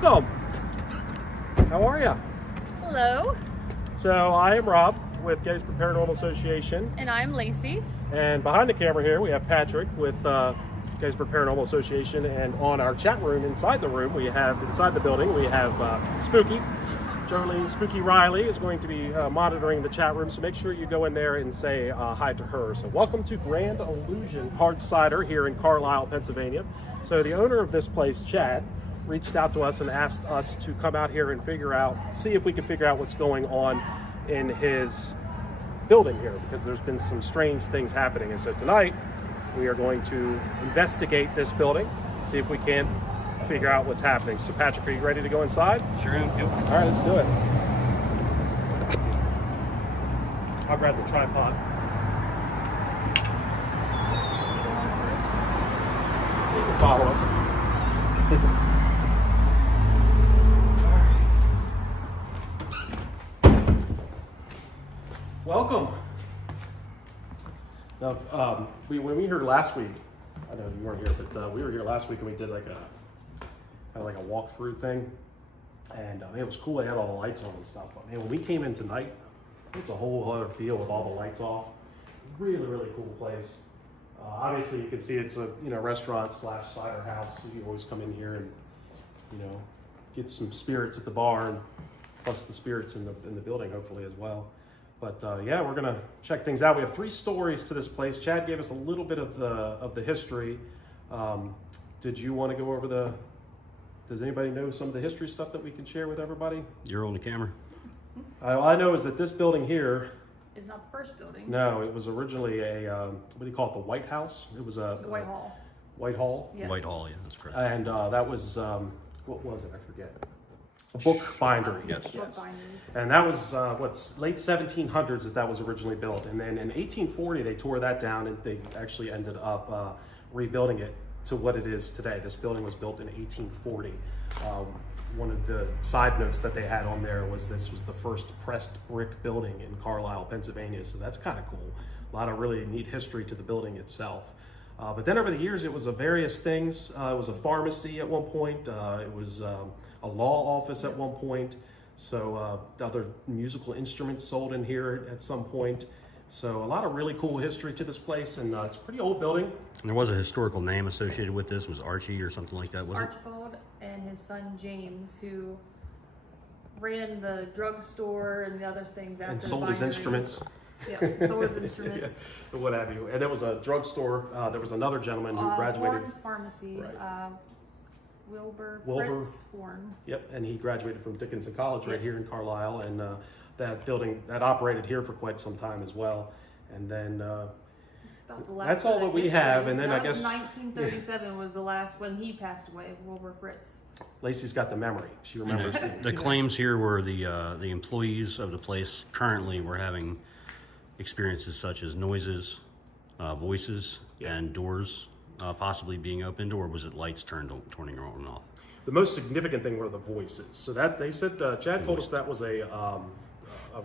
Welcome. How are you? Hello. So I am Rob with Gettysburg Paranormal Association. And I'm Lacey. And behind the camera here we have Patrick with Gettysburg Paranormal Association. And on our chat room, inside the building, we have Spooky. Jolene Spooky Riley is going to be monitoring the chat room, so make sure you go in there and say hi to her. So welcome to Grand Illusion Hard Cider here in Carlisle, Pennsylvania. So the owner of this place, Chad, reached out to us and asked us to come out here and see if we can figure out what's going on in his building here, because there's been some strange things happening. And so tonight we are going to investigate this building, see if we can figure out what's happening. So Patrick, are you ready to go inside? Sure am. Yep. All right, let's do it. I'll grab the tripod. You can follow us. Welcome. Now, when we were here last week, I know you weren't here, but we were here last week and we did like a walkthrough thing, and it was cool. They had all the lights on and stuff. But man, when we came in tonight, it was a whole other feel with all the lights off. Really, really cool place. Obviously, you can see it's a restaurant / cider house. So you always come in here and get some spirits at the bar, and plus the spirits in the building, hopefully as well. But yeah, we're gonna check things out. We have 3 stories to this place. Chad gave us a little bit of the history. Did you want to go over does anybody know some of the history stuff that we can share with everybody? You're on the camera. All I know is that this building here Is not the first building. No, it was originally what do you call it? The White House. It was The Whitehall. Whitehall. Yes. Whitehall, yeah, that's correct. And that was what was it? I forget. A book bindery. Yes. Book binding. And that was late 1700s that was originally built. And then in 1840 they tore that down and they actually ended up rebuilding it to what it is today. This building was built in 1840. One of the side notes that they had on there was this was the first pressed brick building in Carlisle, Pennsylvania. So that's kind of cool. A lot of really neat history to the building itself. But then over the years, it was various things. It was a pharmacy at one point. It was a law office at one point. So other musical instruments sold in here at some point. So a lot of really cool history to this place, and it's a pretty old building. And there was a historical name associated with this. Was Archie or something like that, was it? Archibald and his son James, who ran the drugstore and the other things after And the sold his bindery. instruments. Yeah, sold his instruments. Yeah, what have you. And there was a drugstore. There was another gentleman who graduated. Horn's Pharmacy. Right. Wilbur Wilbur. Fritz Horn. Yep, and he graduated from Dickinson College right Yes. here in Carlisle, and that building that operated here for quite some time as well. And then It's about the last that's all of the that we history. have, and then that I guess 1937 was the last when he passed away. Wilbur Fritz. Lacey's got the memory. She remembers. The claims here were the employees of the place currently were having experiences such as noises, voices, and doors possibly being opened, or was it lights turning on and off? The most significant thing were the voices. So that they said Chad told us that was a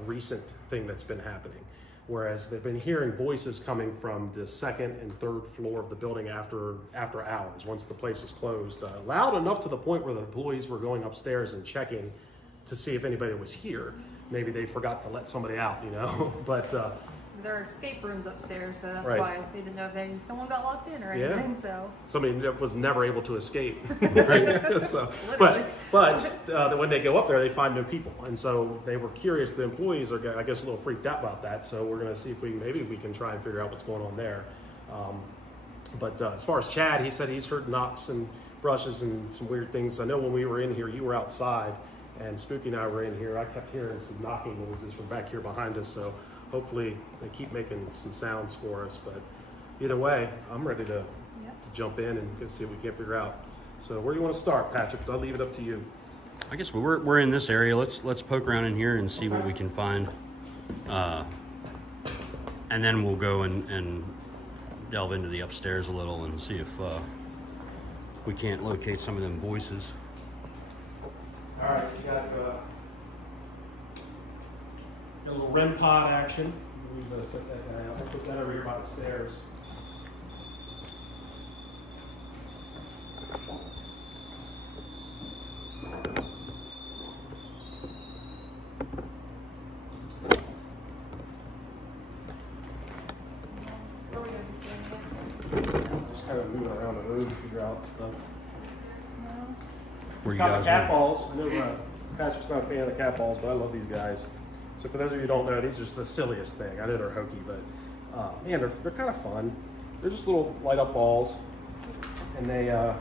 recent thing that's been happening. Whereas they've been hearing voices coming from the 2nd and 3rd floor of the building after hours, once the place is closed, loud enough to the point where the employees were going upstairs and checking to see if anybody was here. Maybe they forgot to let somebody out, but There are escape rooms upstairs, so that's Right. why they didn't know if someone got locked in or Yeah. anything. So somebody was never able to escape. So, Literally. but when they go up there, they find no people, and so they were curious. The employees are, I guess, a little freaked out about that. So we're going to see if maybe we can try and figure out what's going on there. But as far as Chad, he said he's heard knocks and brushes and some weird things. I know when we were in here, you were outside, and Spooky and I were in here. I kept hearing some knocking noises from back here behind us. So hopefully they keep making some sounds for us. But either way, I'm ready to jump in and go see what we can figure out. So where do you want to start, Patrick? I'll leave it up to you. I guess we're in this area. Let's poke around in here and see what we can find, and then we'll go and delve into the upstairs a little and see if we can't locate some of them voices. All right, so you got a little REM pod action. We're going to set that down. I'll put that over here by the stairs. Just kind of moving around the room to figure out stuff. No. Where you Got my guys cat are? balls. I know Patrick's not a fan of the cat balls, but I love these guys. So for those of you who don't know, these are just the silliest thing. I know they're hokey, but man, they're kind of fun. They're just little light up balls, and they for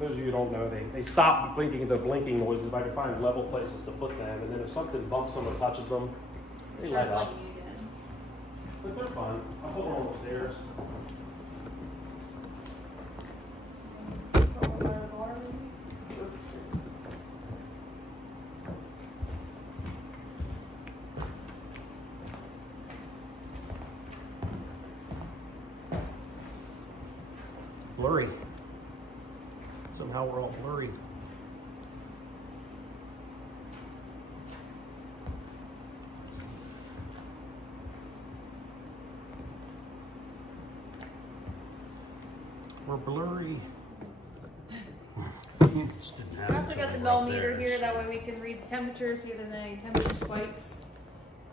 those of you who don't know, they stop blinking the blinking noises if I can find level places to put them, and then if something bumps them or touches them, they light Start up. blinking again. But they're fun. I'll put one on the stairs. Put one by the bar, maybe? Blurry. Somehow we're all blurry. We're blurry. Just didn't have We it also got the right bell there, meter here, so- that way we can read the temperature, see if there's any temperature spikes.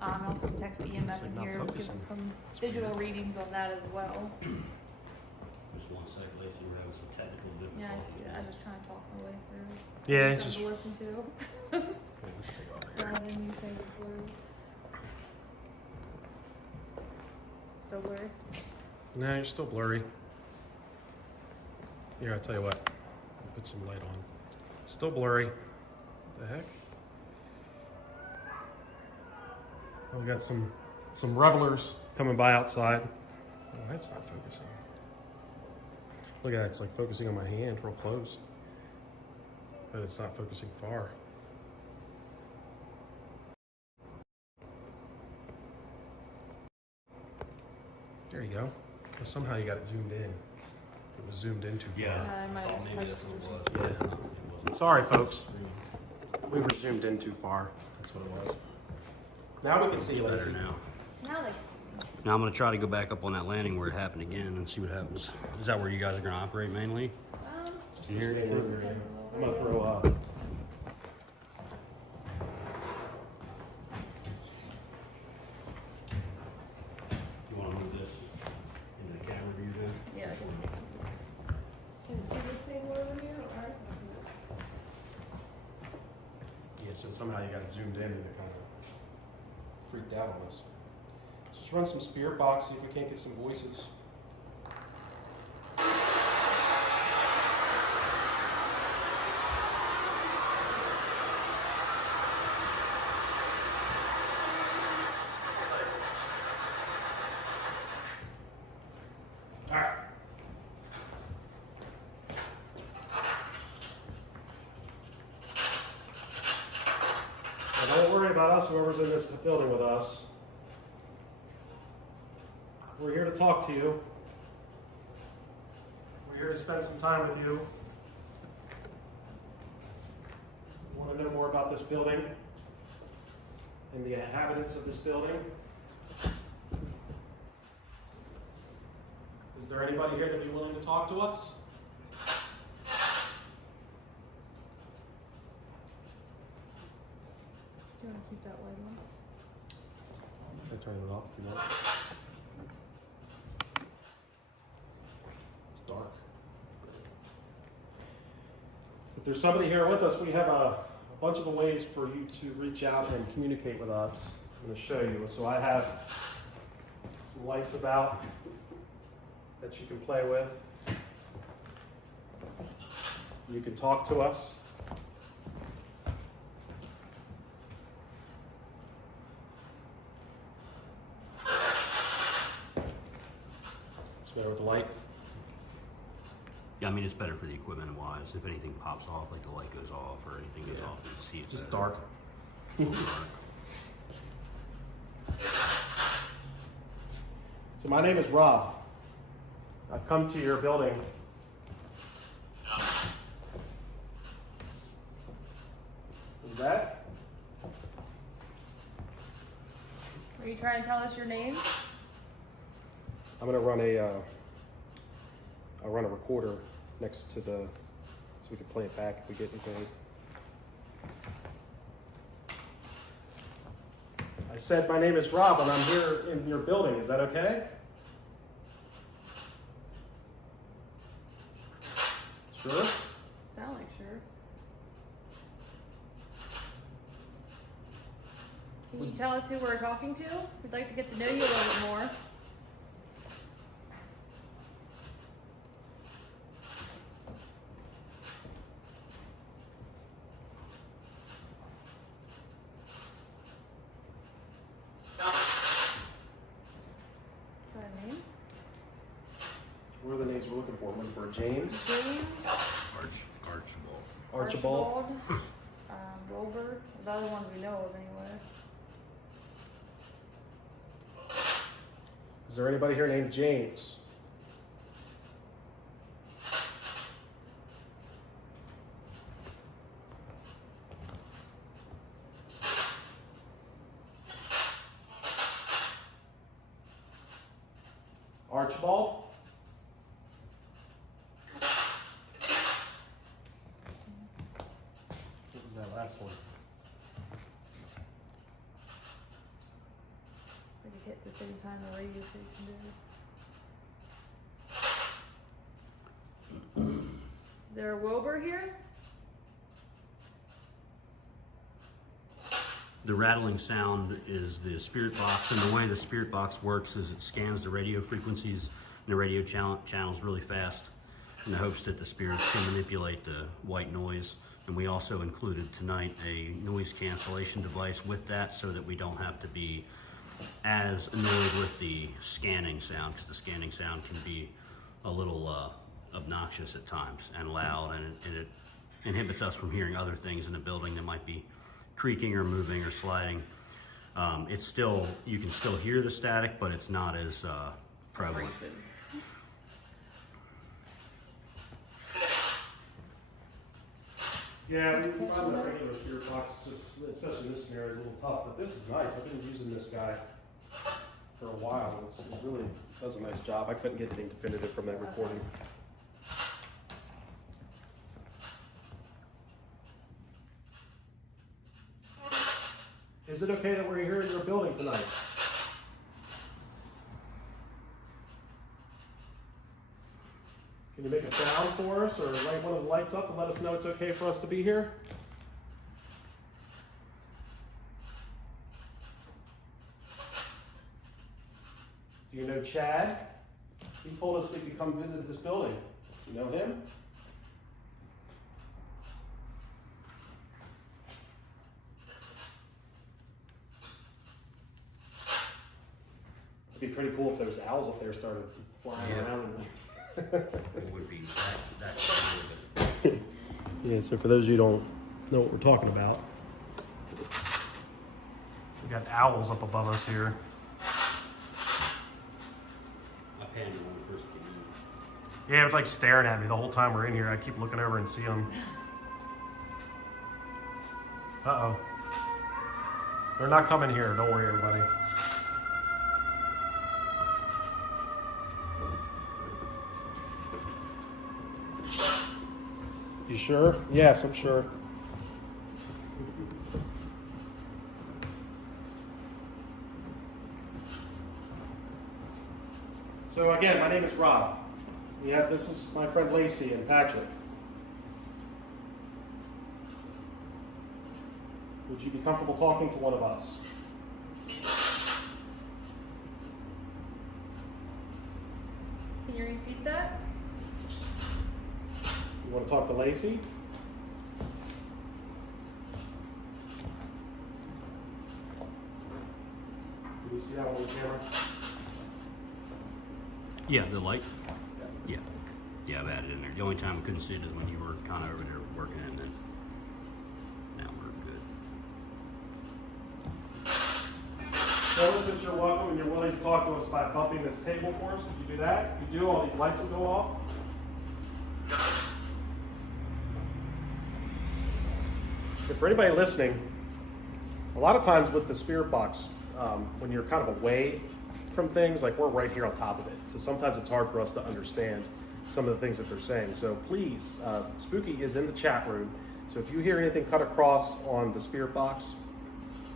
Also detects the It's EMF like in not here, give focusing. some visual readings on that as well. Just 1 second, Lacey, we're having some technical difficulties. Yeah, I see that, I'm just trying to talk my way through. Yeah, it's Something just. to listen to, Let's take off here. rather than you say it's blurry. Still blurry? No, you're still blurry. Here, I'll tell you what. I'll put some light on. Still blurry. The heck? Oh, we got some revelers coming by outside. Oh, that's not focusing. Look at that, it's like focusing on my hand real close. But it's not focusing far. There you go. Well, somehow you got it zoomed in. It was zoomed in too far. Yeah. I might have Maybe touched that's it what or it was. Yeah, it's not, it wasn't. Sorry, folks. We were zoomed in too far. That's what it was. Now we can see you, Better Lacey. now. Now they can see me. Now I'm gonna try to go back up on that landing where it happened again and see what happens. Is that where you guys are gonna operate mainly? Just this main room area. I'm gonna throw You wanna move this into the camera view then? Yeah, I can. Can you see this thing over here, or ours? Yeah, so somehow you got it zoomed in and it kind of freaked out on us. So just run some spirit box, see if we can't get some voices. Alright. Now don't worry about us, whoever's in this building with us. We're here to talk to you. We're here to spend some time with you. We want to know more about this building and the inhabitants of this building. Is there anybody here that'd be willing to talk to us? Do you want to keep that light on? I turn it off if you want. It's dark. If there's somebody here with us, we have a bunch of ways for you to reach out and communicate with us. I'm going to show you. So I have some lights about that you can play with. You can talk to us. Better with the light. Yeah, I mean, it's better for the equipment wise. If anything pops off, like the light goes off or anything goes Yeah. off, you can see it Just better. dark. So my name is Rob. I've come to your building. Who's that? Are you trying to tell us your name? I'm gonna run I'll run a recorder next to the, so we can play it back if we get anything. I said my name is Rob and I'm here in your building. Is that okay? Sure? Sound like sure. Can you tell us who we're talking to? We'd like to get to know you a little bit more. Is that a name? What are the names we're looking for? We're looking for James, James? Archibald. Archibald. Wilbur. The other ones we know of anyway. Is there anybody here named James? Archibald? What was that last one? It's like it hit the same time the radio station did. Is there a Wilbur here? The rattling sound is the spirit box, and the way the spirit box works is it scans the radio frequencies and the radio channels really fast in the hopes that the spirits can manipulate the white noise. And we also included tonight a noise cancellation device with that so that we don't have to be as annoyed with the scanning sound, because the scanning sound can be a little obnoxious at times and loud, and it inhibits us from hearing other things in the building that might be creaking or moving or sliding. It's still, you can still hear the static, but it's not as prevalent. Abrasive. Yeah, we Catch find on the that? regular spirit box, just especially in this scenario, is a little tough. But this is nice. I've been using this guy for a while. It really does a nice job. I couldn't get anything definitive from that recording. Is it okay that we're here in your building tonight? Can you make a sound for us or light one of the lights up to let us know it's okay for us to be here? Do you know Chad? He told us we could come visit this building. You know him? It'd be pretty cool if there was owls up there started flying around. It would be that. Yeah, so for those of you who don't know what we're talking about, we got owls up above us here. I panned it when we first came in. Yeah, it was like staring at me the whole time we're in here. I keep looking over and see them. Uh-oh. They're not coming here. Don't worry, everybody. You sure? Yes, I'm sure. So again, my name is Rob. Yeah, this is my friend Lacey and Patrick. Would you be comfortable talking to one of us? Can you repeat that? You want to talk to Lacey? Can you see that on the camera? Yeah, the light. Yeah, I've added in there. The only time I couldn't see it is when you were kind of over there working, and then now we're good. Notice that you're welcome and you're willing to talk to us by bumping this table for us. Could you do that? If you do, all these lights will go off. And for anybody listening, a lot of times with the spirit box, when you're kind of away from things, like we're right here on top of it. So sometimes it's hard for us to understand some of the things that they're saying. So please, Spooky is in the chat room. So if you hear anything cut across on the spirit box,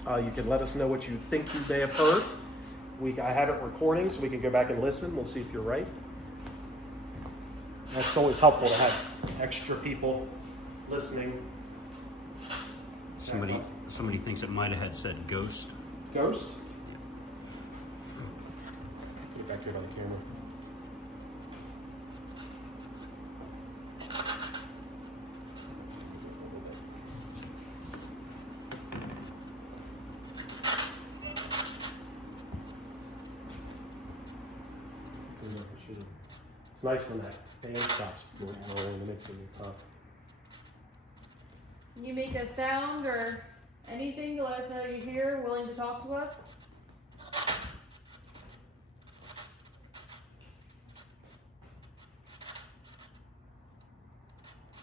you can let us know what you think you may have heard. I have it recording so we can go back and listen. We'll see if you're right. It's always helpful to have extra people listening. Somebody thinks it might have had said ghost. Ghost? Get back here on the camera. It's nice when that band stops rolling. It makes it really tough. Can you make a sound or anything to let us know you're here, willing to talk to us?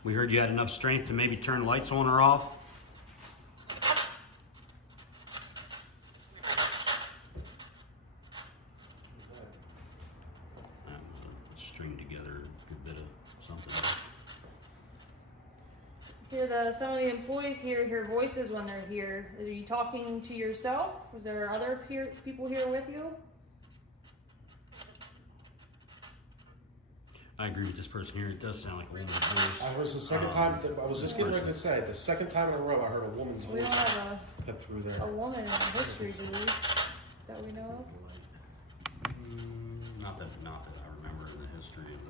We heard you had enough strength to maybe turn lights on or off. That was a string together, a good bit of something. Some of the employees here hear voices when they're here. Are you talking to yourself? Was there other people here with you? I agree with this person here. It does sound like a woman's voice. I was the second time, I was just getting ready to say, the second time in a row I heard a woman's We voice don't have cut through a there. woman in history, do we? That we know of? Not that I remember in the history of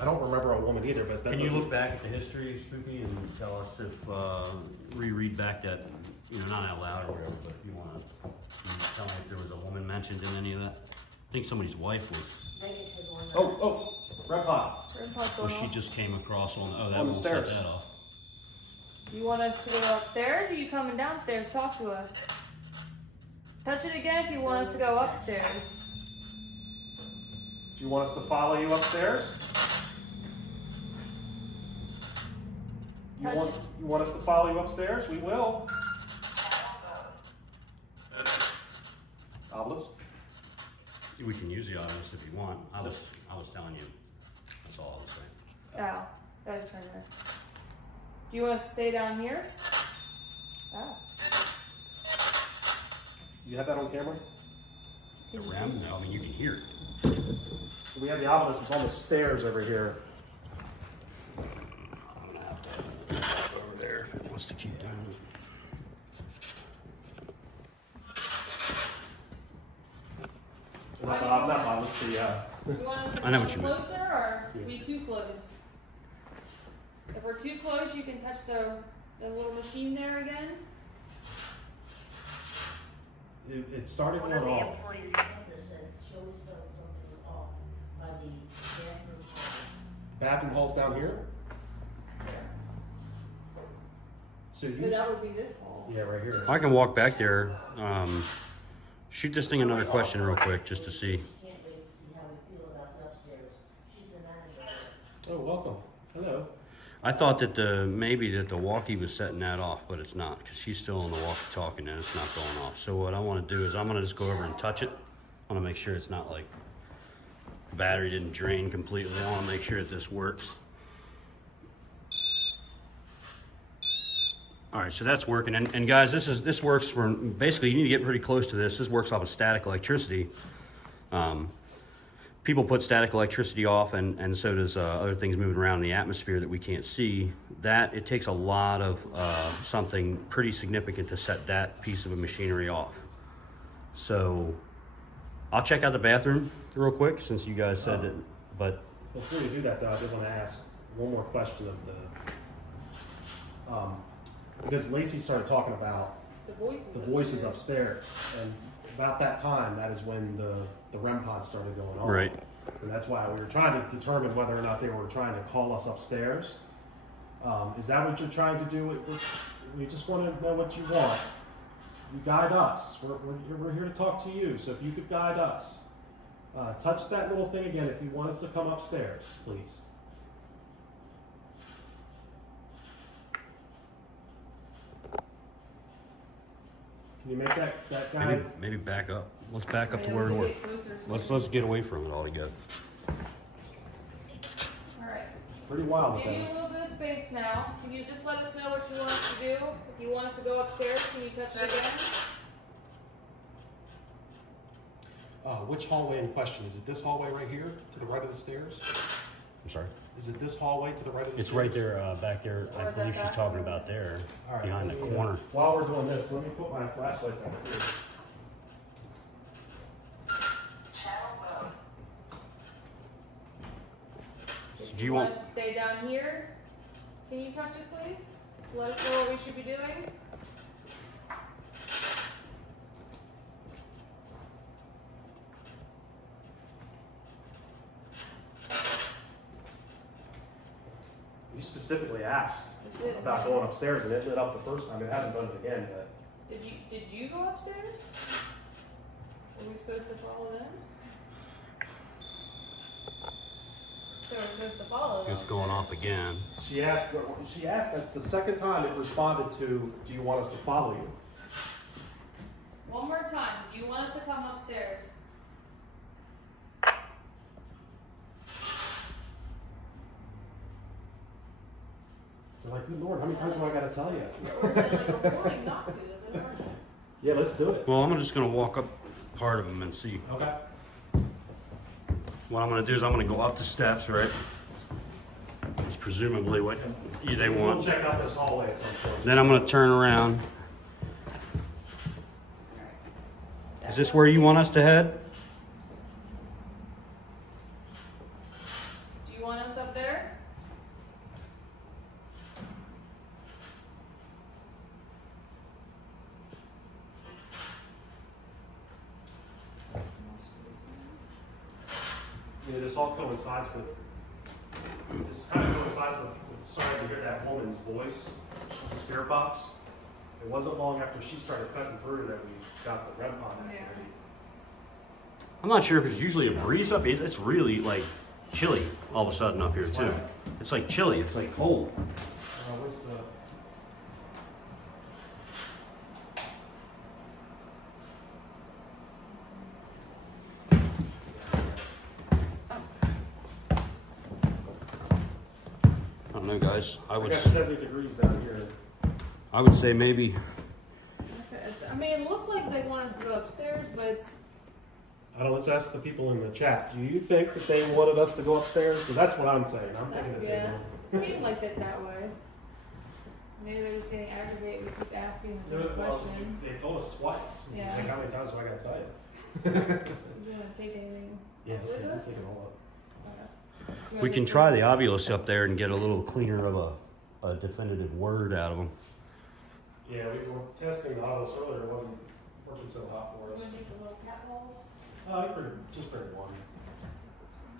I don't remember a woman either, but that Can you doesn't- look back at the history, Spooky, and tell us if, reread back that, not out loud or whatever, but if you wanna tell me if there was a woman mentioned in any of that? I think somebody's wife was, Oh, Red Pot. well, she just came across on, that On the will set stairs. that off. You want us to go upstairs or are you coming downstairs? Talk to us. Touch it again if you want us to go upstairs. Do you want us to follow you upstairs? Touch You want us to follow you upstairs? We will. Obelisk? We can use the audience if you want. I was telling you. That's all I was saying. Oh, I was trying to. Do you want us to stay down here? Oh. You have that on camera? The Can you REM? see? No, I mean, you can hear it. We have the obelisk. It's on the stairs over here. I'm gonna have to have it over there if it wants to keep doing it. Not obelisk, the, You want us to I know come what you mean. closer or be too close? If we're too close, you can touch the little machine there again. it started One going of the off. employees told us that she always felt something was off by the bathroom halls. Bathroom halls down here? So But you, that would be this hall. yeah, right here. I can walk back there. Shoot this thing another question real quick just to see. She can't wait to see how we feel about the upstairs. She's the manager. Oh, welcome. Hello. I thought that maybe the walkie was setting that off, but it's not because she's still on the walkie-talkie and it's not going off. So what I want to do is I'm going to just go over and touch it. I want to make sure it's not like the battery didn't drain completely. I want to make sure that this works. All right, so that's working. And guys, this works for basically you need to get pretty close to this. This works off of static electricity. People put static electricity off, and so does other things moving around in the atmosphere that we can't see. That it takes a lot of something pretty significant to set that piece of a machinery off. So I'll check out the bathroom real quick since you guys said it. But Before you do that, though, I did want to ask one more question of the, because Lacey started talking about The voices. the voices upstairs, and about that time, that is when the REM pod started going on. right. And that's why we were trying to determine whether or not they were trying to call us upstairs. Is that what you're trying to do? We just want to know what you want. You guide us. We're here to talk to you, so if you could guide us. Touch that little thing again if you want us to come upstairs, please. Can you make that guy? Maybe back up. Let's back up to Yeah, where we we're. get closer so Let's get away from it altogether. All right. Pretty wild with Give you that. a little bit of space now. Can you just let us know what you want us to do? If you want us to go upstairs, can you touch it again? Which hallway in question? Is it this hallway right here to the right of the stairs? I'm sorry. Is it this hallway to the right of the It's stairs? right there, back there. I believe she's talking about there, All right, behind the let me, corner. While we're doing this, let me put my flashlight back here. Do you want want? us to stay down here? Can you touch it, please? Let us know what we should be doing. You specifically asked Is it- about going upstairs, and it lit up the first time. It hasn't done it again, but Did you go upstairs? Were we supposed to follow them? So we're supposed to follow them. It's going off again. she asked. That's the second time it responded to, "Do you want us to follow you?" One more time. Do you want us to come upstairs? They're like, "Good Lord, how many times do I got to tell you?" Or is it like a warning not to? Does it work? Yeah, let's do it. Well, I'm just gonna walk up part of them and see. Okay. What I'm gonna do is I'm gonna go up the steps, right? It's presumably what they We'll want. check out this hallway at some point. Then I'm gonna turn around. Is this where you want us to head? Do you want us up there? Yeah, this all coincides with. This kind of coincides with starting to hear that woman's voice, the spirit box. It wasn't long after she started cutting through that we got the REM pod activity. I'm not sure if it's usually a breeze up here. It's really like chilly all of a sudden up here too. It's like chilly. It's like cold. Where's the? I don't know, guys. I We would. got 70 degrees down here. I would say maybe. I mean, it looked like they wanted us to go upstairs, but it's. I don't know, let's ask the people in the chat. Do you think that they wanted us to go upstairs? Because that's what I'm saying. I'm That's thinking that yeah. they It seemed like it that way. Maybe they're just getting aggravated. We keep asking the same Well, question. they told us twice. Yeah. Like, how many times do I got to tell you? We don't take anything. Yeah, with I'm us. thinking all up. We can try the obulus up there and get a little cleaner of a definitive word out of them. Yeah, we were testing the autos earlier. It wasn't working so hot for We're us. gonna take the little cat balls. Just bring one.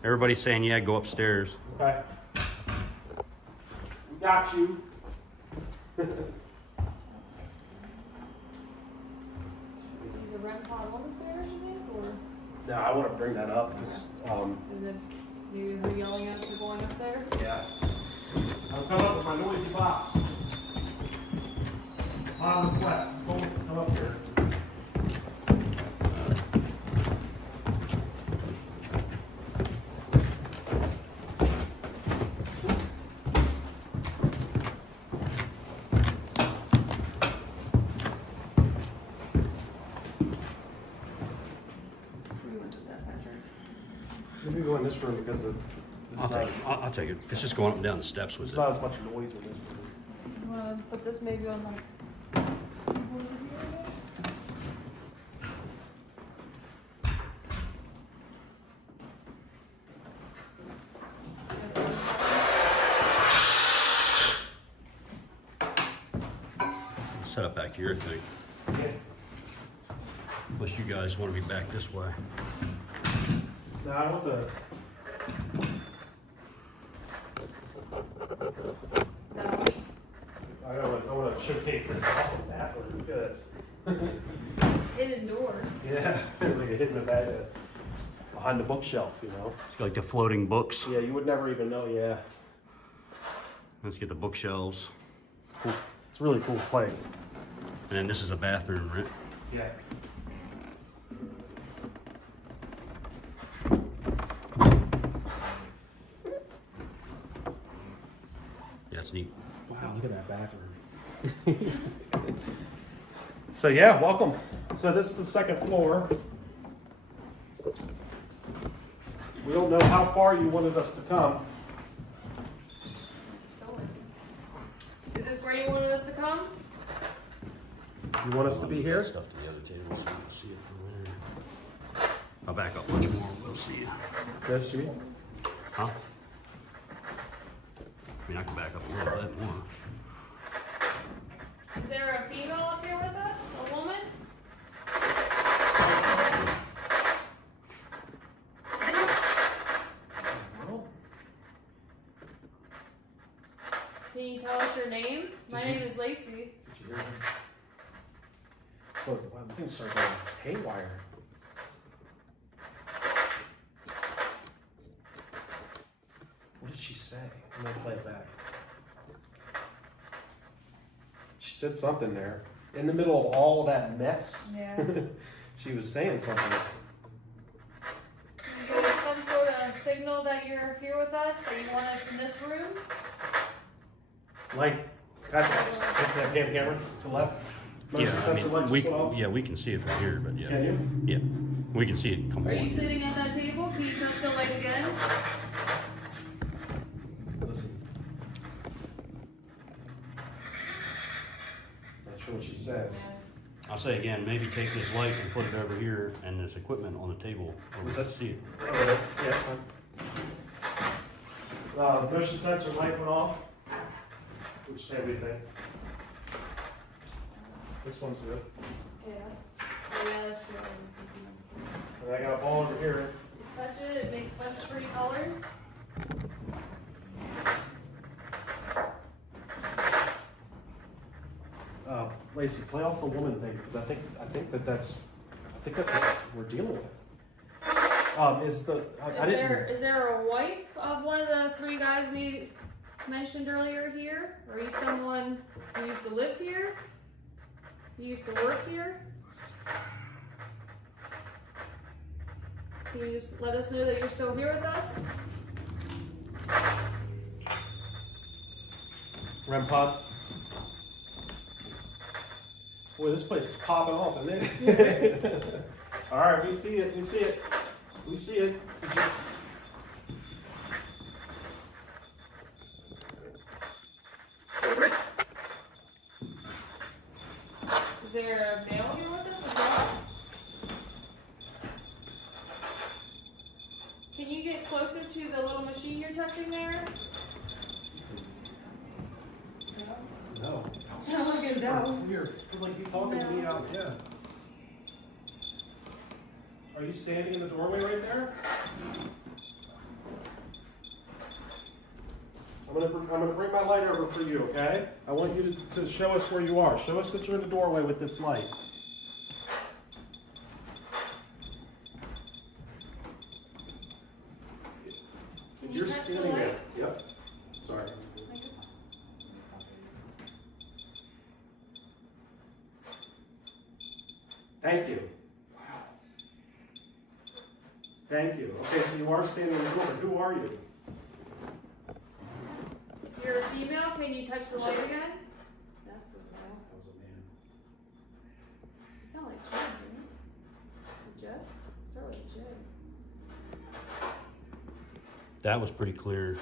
Everybody's saying, yeah, go upstairs. Okay. We got you. Is the REM pod on the stairs, you think, or Yeah, I want to bring that up because, is it you who yelling at us for going up there? yeah. I'm coming up with my noisy box. On request, told us to come up here. We went to St. Patrick. Maybe go in this room because I'll take it. It's just going up and down the steps with there's it. not as much noise in this room. You wanna put this maybe on like over here? Set up back here, I think. Yeah. Unless you guys want to be back this way. No, I want the. No. I want to showcase this awesome bathroom. Look at this. Hidden door. Yeah, like a hidden bag behind the bookshelf, you know. It's like the floating books. Yeah, you would never even know. Yeah, Let's get the bookshelves. cool. It's a really cool place. And then this is a bathroom, right? Yeah. Yeah, it's neat. Wow, look at that bathroom. So yeah, welcome. So this is the second floor. We don't know how far you wanted us to come. Is this where you wanted us to come? You want us to be here? Stuff to the other table so we can see it from there. I'll back up much more. We'll see you. Yes, you mean? Huh? I mean, I can back up a little bit more. Is there a female up here with us? A woman? Can you tell us your name? My name is Lacey. Did you hear that? Look, wow, the thing started going haywire. What did she say? I'm gonna play it back. She said something there. In the middle of all that mess, Yeah. she was saying something. Can you give us some sort of signal that you're here with us, that you want us in this room? Like, that's that pan camera to the left. Motion Yeah, I sensor light mean, just went off. we can see it from here, but yeah. Can you? Yeah, we can see it come Are you on. sitting at that table? Can you touch the light again? Listen. Not sure what she says. I'll say again, maybe take this light and put it over here and this equipment on the table where we What's can that? see it. Yeah, it's fine. Motion sensor light went off. Which tab do you think? This one's good. Yeah. Oh, yeah, that's true. And I got a ball over here. Just touch it, it makes a bunch of pretty colors. Lacey, play off the woman thing because I think that's what we're dealing with. Is the I didn't. Is there a wife of one of the three guys we mentioned earlier here? Or are you someone who used to live here? You used to work here? Can you just let us know that you're still here with us? REM pod. Boy, this place is popping off, isn't it? All right, we see it. We see it. We see it. Is there a male here with us as well? Can you get closer to the little machine you're touching there? No. Sound like a no. Weird. It's like you talking to me out. Yeah. Are you standing in the doorway right there? I'm gonna bring my light over for you, okay? I want you to show us where you are. Show us that you're in the doorway with this light. Can you You're touch the standing light? there. Yep. Sorry. Thank you. Wow. Thank you. Okay, so you are standing in the door. Who are you? You're a female, can you touch the light again? That's a male. That was a man. It sounds like Jed, didn't it? Jeff? Start with Jed. That was pretty clear.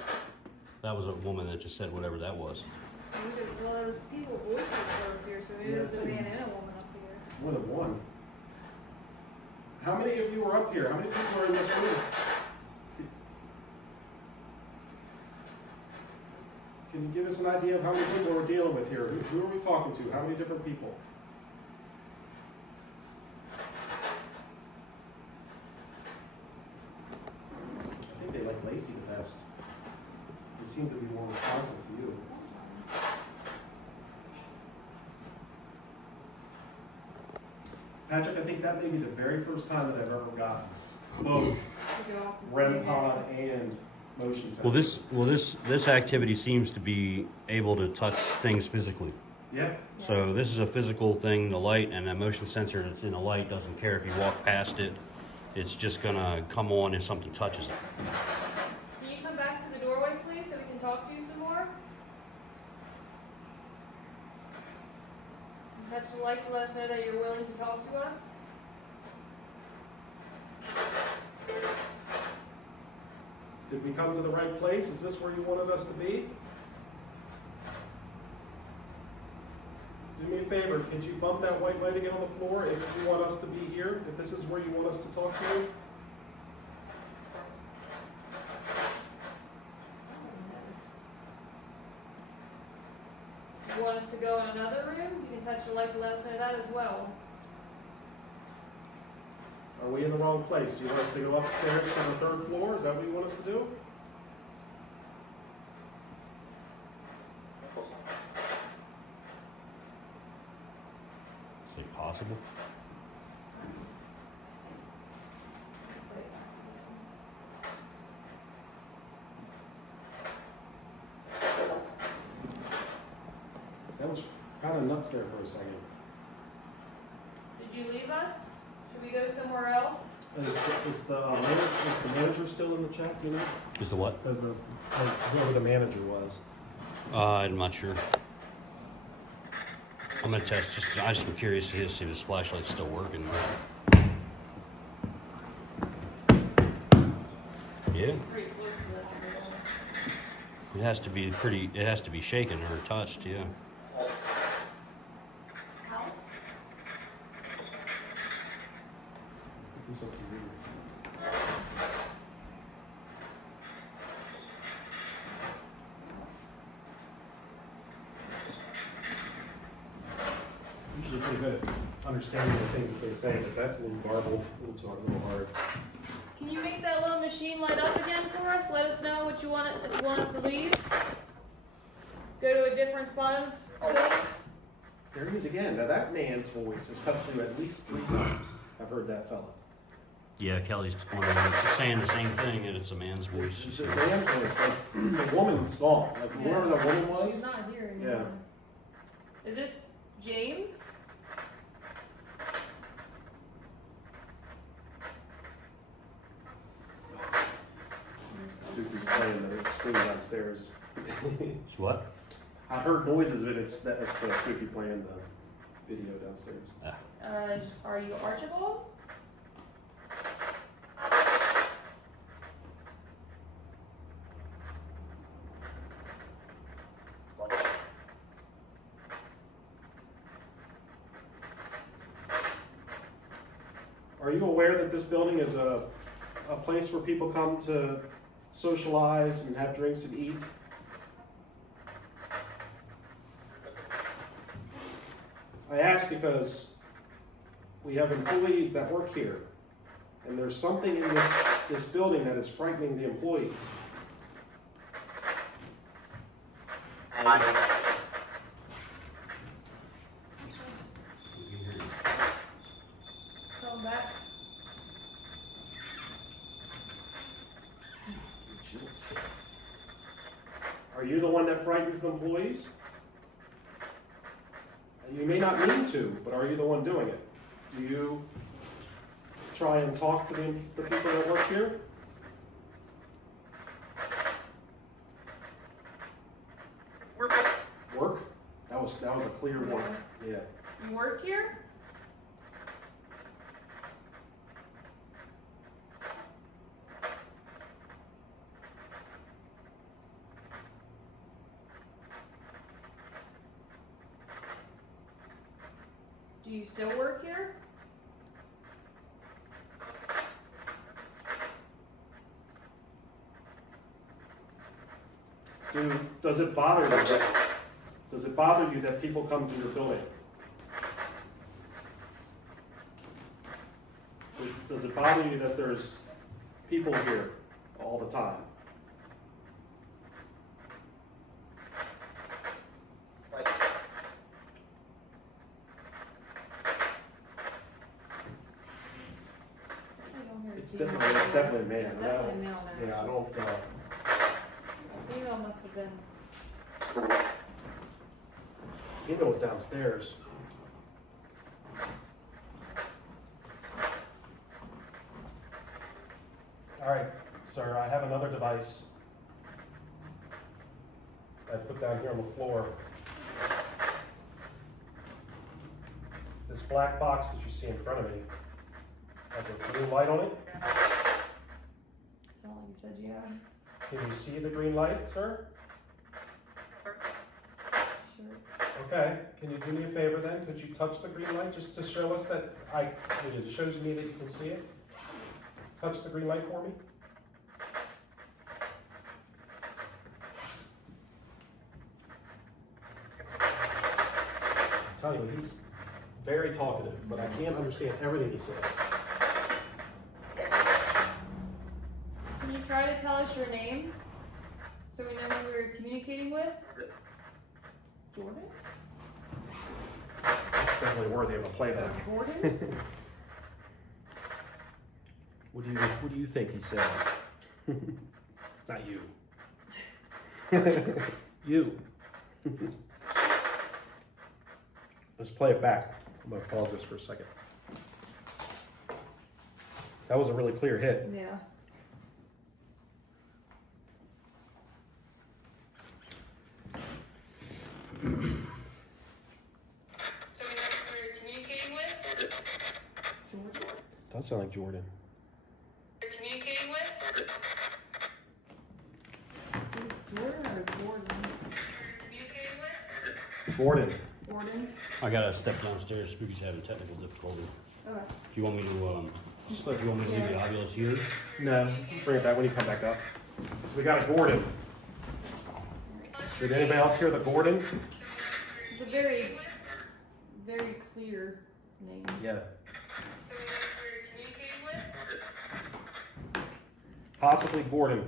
That was a woman that just said whatever that was. Well, there's people voices were up here, so maybe there's a man and a woman up here. More than one. How many of you are up here? How many people are in this room? Can you give us an idea of how many people we're dealing with here? Who are we talking to? How many different people? I think they like Lacey the best. They seem to be more responsive to you. Patrick, I think that may be the very first time that I've ever gotten both To go off and REM see pod and motion sensor. Well, this activity seems to be able to touch things physically. Yeah. So this is a physical thing. The light and the motion sensor that's in the light doesn't care if you walk past it. It's just gonna come on if something touches it. Can you come back to the doorway, please, so we can talk to you some more? Touch the light to let us know that you're willing to talk to us. Did we come to the right place? Is this where you wanted us to be? Do me a favor, could you bump that white light again on the floor if you want us to be here? If this is where you want us to talk to you? You want us to go in another room? You can touch the light to let us know that as well. Are we in the wrong place? Do you want us to go upstairs to the 3rd floor? Is that what you want us to do? Is it possible? That was kind of nuts there for a second. Did you leave us? Should we go somewhere else? Is the manager still in the chat? Do you know? Is the what? Whoever the manager was. I'm not sure. I'm gonna test. I just am curious to see if this flashlight's still working. Yeah, Pretty close to that. it has to be pretty. It has to be shaken or touched. Yeah. How? This up to you. Usually pretty good at understanding the things that they say, but that's a little garbled, a little hard. Can you make that little machine light up again for us? Let us know what you want us to leave. Go to a different spot. There he is again. Now that man's voice is cut to at least 3 times. I've heard that fella. Yeah, Kelly's saying the same thing, and it's a man's voice. It's a man's voice. Like, the woman's gone. Like whoever the woman was. She's not here anymore. Is this James? Spooky's playing the screen downstairs. It's what? I heard noises, but it's Spooky playing the video downstairs. Are you Archibald? Are you aware that this building is a place where people come to socialize and have drinks and eat? I ask because we have employees that work here, and there's something in this building that is frightening the employees. Come back. Are you the one that frightens the employees? You may not mean to, but are you the one doing it? Do you try and talk to the people that work here? Work? That was a clear one. Yeah. You work here? Do you still work here? Does it bother you? Does it bother you that people come to your building? Does it bother you that there's people here all the time? It's definitely a man. It's definitely a male now. Yeah, I don't. Female must have been. Female's downstairs. All right, sir. I have another device I put down here on the floor. This black box that you see in front of me has a blue light on it. It's not like you said, yeah. Can you see the green light, sir? Sure. Okay, can you do me a favor then? Could you touch the green light just to show us that it shows me that you can see it? Touch the green light for me. I tell you, he's very talkative, but I can't understand everything he says. Can you try to tell us your name so we know who we're communicating with? Jordan? It's definitely worthy of a playback. Gordon? What do you think he said? Not you. You. Let's play it back. I'm gonna pause this for a second. That was a really clear hit. Yeah. So we know who we're communicating with? Jordan? Does sound like Jordan. We're communicating with? Is it Jordan or Gordon? Communicating with? Gordon. Gordon? I gotta step downstairs. Spooky's having technical difficulty. Okay. Do you want me to, Just let do you want me to leave the obulus here? No, bring it back when you come back up. So we got a Gordon. Did anybody else hear the Gordon? It's a very, very clear name. Yeah. So we know who we're communicating with? Possibly Gordon.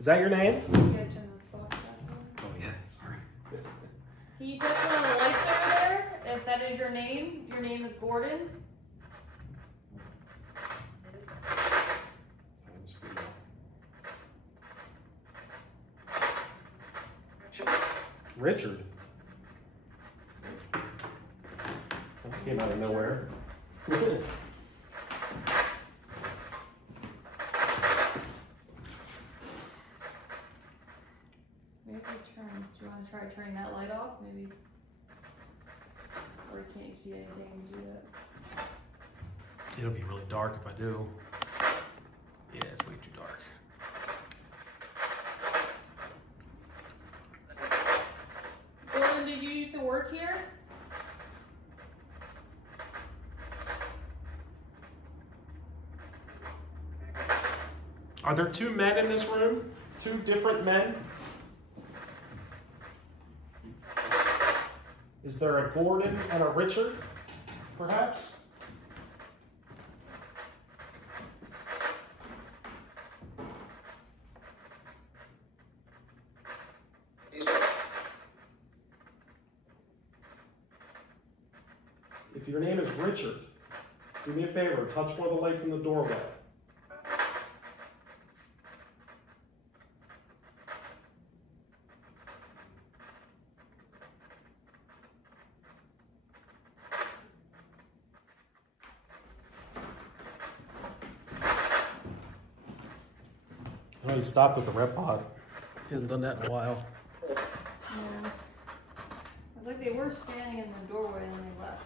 Is that your name? Yeah, turn the clock back on. Oh yeah, sorry. Can you touch one of the lights over there? If that is your name is Gordon. Richard. That came out of nowhere. Maybe turn. Do you want to try turning that light off? Maybe. Or can't you see anything when you do that? It'll be really dark if I do. Yeah, it's way too dark. Gordon, did you used to work here? Are there two men in this room? Two different men? Is there a Gordon and a Richard, perhaps? If your name is Richard, do me a favor, touch one of the lights in the doorway. Oh, he stopped with the rep pod. He hasn't done that in a while. Yeah. It's like they were standing in the doorway and they left.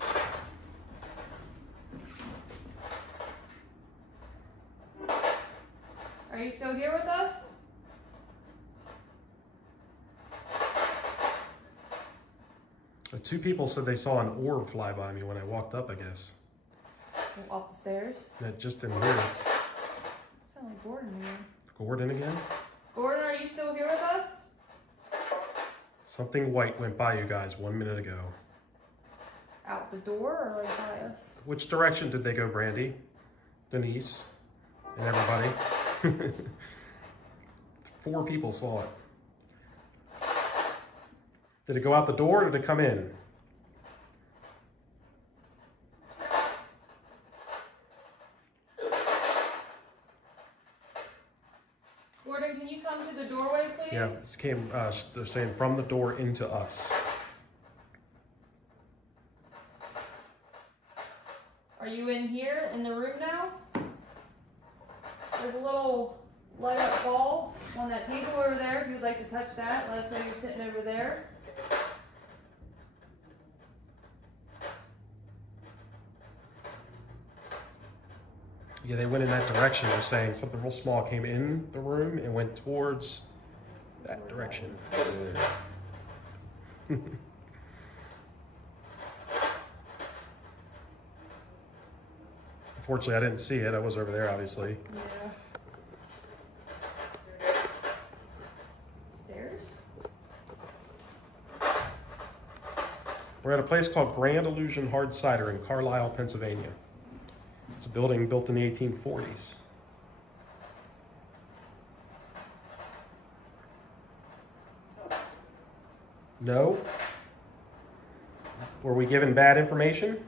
Are you still here with us? Two people said they saw an orb fly by me when I walked up, I guess. Off the stairs? That just didn't hear. Sound like Gordon here. Gordon again? Gordon, are you still here with us? Something white went by you guys 1 minute ago. Out the door or right by us? Which direction did they go, Brandy? Denise? And everybody? 4 people saw it. Did it go out the door or did it come in? Gordon, can you come to the doorway, please? Yeah, it came, they're saying from the door into us. Are you in here, in the room now? There's a little light up ball on that table over there. If you'd like to touch that, let us know you're sitting over there. Yeah, they went in that direction. They're saying something real small came in the room and went towards that direction. Unfortunately, I didn't see it. I was over there, obviously. Yeah. Stairs? We're at a place called Grand Illusion Hard Cider in Carlisle, Pennsylvania. It's a building built in the 1840s. No? Were we given bad information?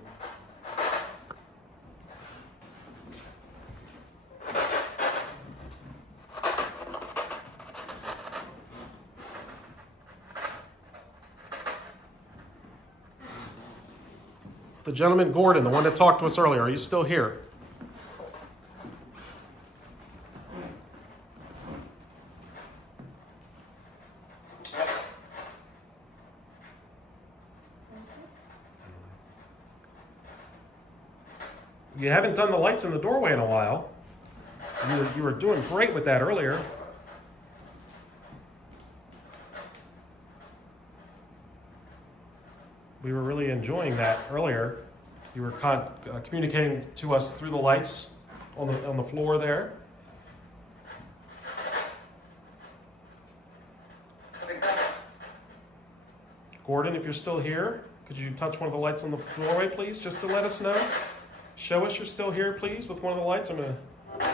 The gentleman Gordon, the one that talked to us earlier, are you still here? You haven't done the lights in the doorway in a while. You were doing great with that earlier. We were really enjoying that earlier. You were communicating to us through the lights on the floor there. Gordon, if you're still here, could you touch one of the lights on the doorway, please, just to let us know? Show us you're still here, please, with one of the lights. I'm going to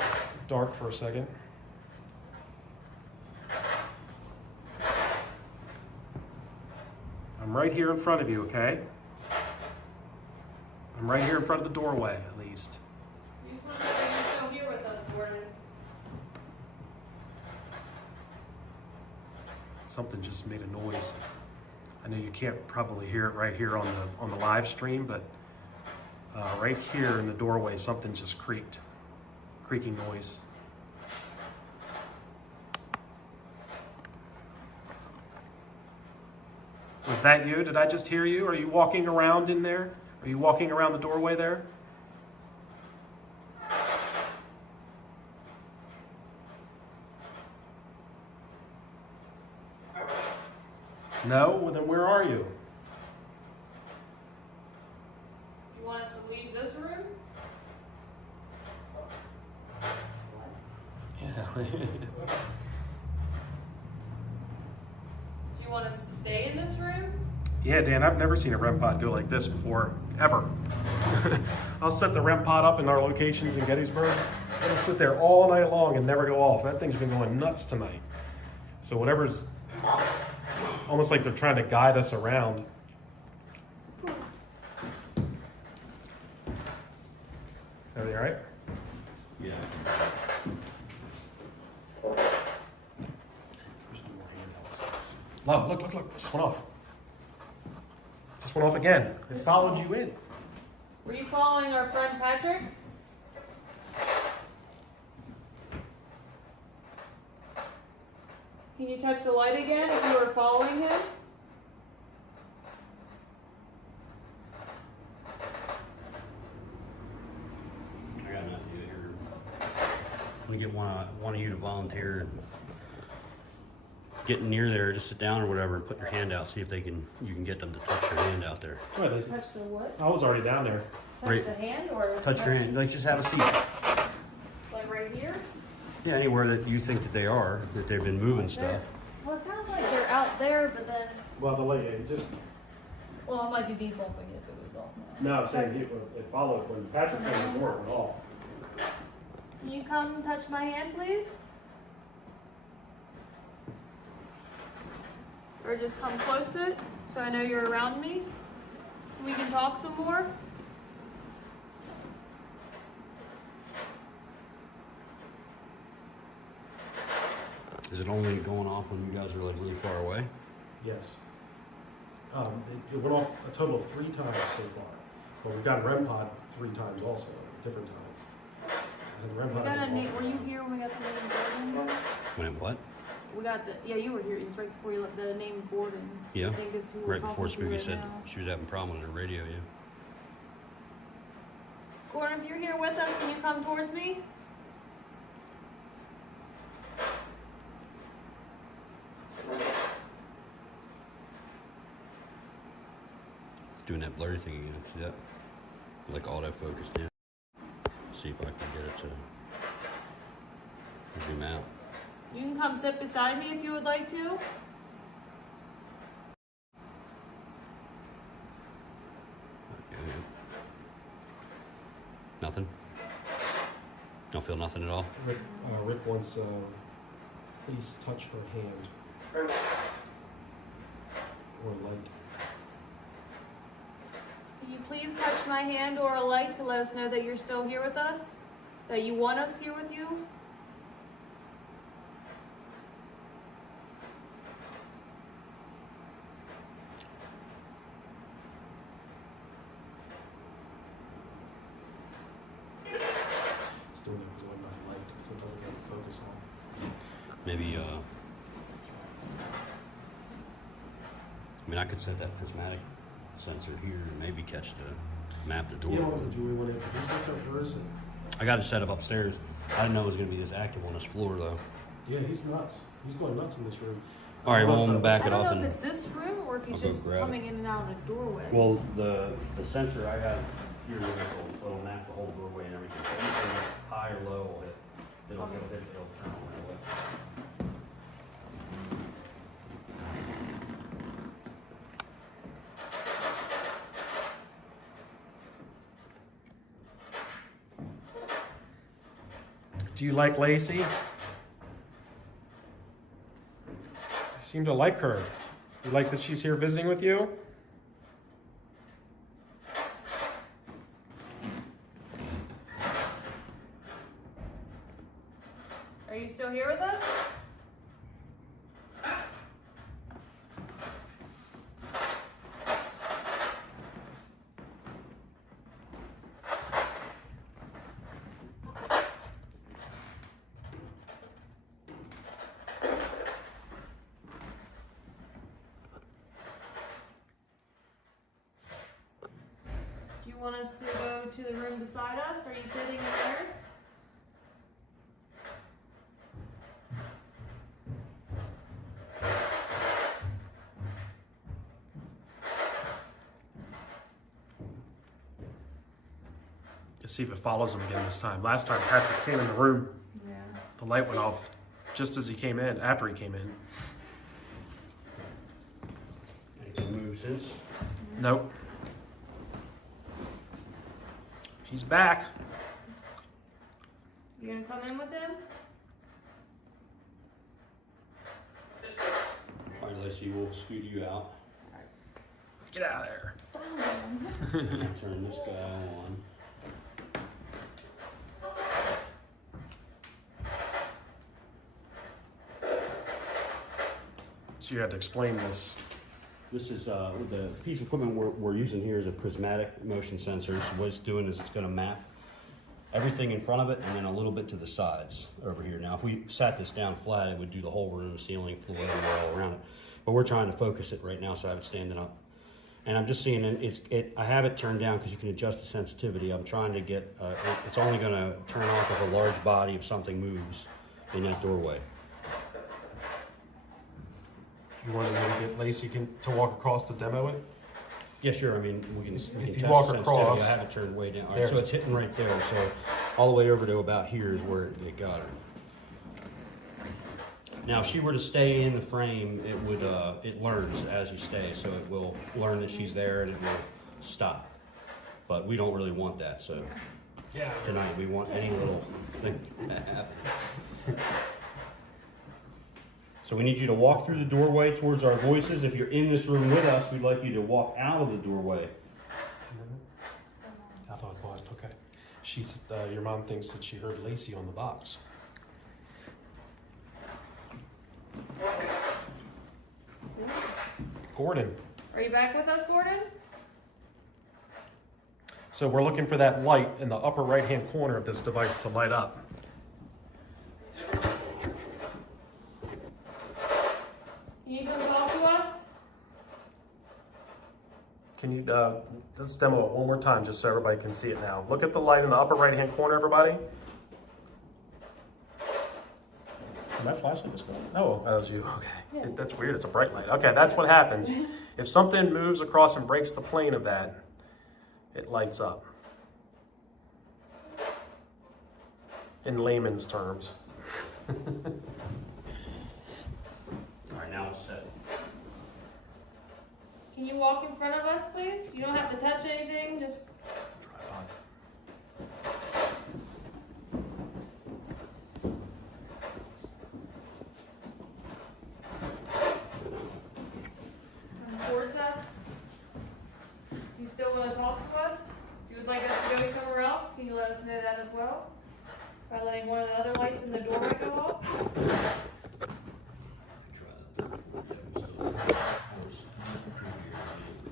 dark for a second. I'm right here in front of you, okay? I'm right here in front of the doorway, at least. You just want to say you're still here with us, Gordon. Something just made a noise. I know you can't probably hear it right here on the live stream, but right here in the doorway, something just creaked. Creaking noise. Was that you? Did I just hear you? Are you walking around in there? Are you walking around the doorway there? No? Well, then where are you? You want us to leave this room? Yeah. Do you want us to stay in this room? Yeah, Dan, I've never seen a REM pod go like this before, ever. I'll set the REM pod up in our locations in Gettysburg. It'll sit there all night long and never go off. That thing's been going nuts tonight. So whatever's, almost like they're trying to guide us around. Everything all right? Yeah. Look, just went off. Just went off again. It followed you in. Were you following our friend Patrick? Can you touch the light again if you were following him? I got enough to do here. I'm gonna get one of you to volunteer. Getting near there, just sit down or whatever, and put your hand out. See if you can get them to touch your hand out there. Touch the what? I was already down there. Touch Right. the hand or Touch your hand. Like just have a seat. Like right here? Yeah, anywhere that you think that they are, that they've been moving stuff. Well, it sounds like they're out there, but then, Well, the lady just. well, it might be defaulting if it was off now. No, I'm saying it followed when Patrick came to the door, it went off. Can you come and touch my hand, please? Or just come close to it, so I know you're around me. We can talk some more. Is it only going off when you guys are like really far away? Yes. It went off a total of 3 times so far. But we've gotten REM pod 3 times also, at different times. And REM We pod got a isn't name. off. Were you here when we got the name Gordon? When it what? We got the. Yeah, you were here. It was right before you left. The name Gordon. Yeah. I think is who we're Right before talking to Spooky right said now. she was having a problem with her radio, yeah. Gordon, if you're here with us, can you come towards me? It's doing that blurry thing again. See that? Like autofocus now. See if I can get it to zoom out. You can come sit beside me if you would like to. Okay. Nothing? Don't feel nothing at all? Rick wants, please touch her hand. Or light. Can you please touch my hand or a light to let us know that you're still here with us? That you want us here with you? It's doing it because it wasn't enough light, so it doesn't get the focus on. Maybe, I mean, I could set that prismatic sensor here and maybe catch the map the door. You know, do we want to introduce that to her, or is it? I got it set up upstairs. I didn't know it was going to be this active on this floor, though. Yeah, he's nuts. He's going nuts in this room. All right, well, I'm gonna back I it don't up know and. if it's this room or if he's I'll go just grab it. coming in and out of the doorway. Well, the sensor I have here will map the whole doorway and everything. So anything high or low, it'll turn on right away. Do you like Lacey? You seem to like her. You like that she's here visiting with you? Are you still here with us? Do you want us to go to the room beside us? Are you sitting there? Let's see if it follows him again this time. Last time Patrick came in the room, Yeah. the light went off just as he came in, after he came in. Anything moved since? Nope. He's back. You gonna come in with him? All right, Lacey, we'll scoot you out. Get out of there. Turn this guy on. So you had to explain this. This is the piece of equipment we're using here is a prismatic motion sensor. So what it's doing is it's going to map everything in front of it and then a little bit to the sides over here. Now, if we sat this down flat, it would do the whole room, ceiling, floor, everywhere all around it. But we're trying to focus it right now, so I have it standing up. And I'm just seeing I have it turned down because you can adjust the sensitivity. I'm trying to get it's only going to turn off if a large body of something moves in that doorway. You wanted me to get Lacey to walk across to demo it? Yeah, sure. I mean, we can If test you the walk sensitivity. across- I have it turned way down. All right, There. so it's hitting right there. So all the way over to about here is where it got her. Now, if she were to stay in the frame, it would it learns as you stay, so it will learn that she's there and it will stop. But we don't really want that. So Yeah. tonight we want any little thing to happen. So we need you to walk through the doorway towards our voices. If you're in this room with us, we'd like you to walk out of the doorway. I thought it was, okay. She's, your mom thinks that she heard Lacey on the box. Gordon. Are you back with us, Gordon? So we're looking for that light in the upper right-hand corner of this device to light up. Can you come talk to us? Can you, let's demo it one more time just so everybody can see it now. Look at the light in the upper right-hand corner, everybody. Did my flashlight just go on? Oh, that was you, okay. Yeah. That's weird, it's a bright light. Okay, that's what happens. If something moves across and breaks the plane of that, it lights up. In layman's terms. All right, now it's set. Can you walk in front of us, please? You don't have to touch anything, just... Tripod. come towards us. You still want to talk to us? If you would like us to go somewhere else, can you let us know that as well? By letting one of the other lights in the doorway go off?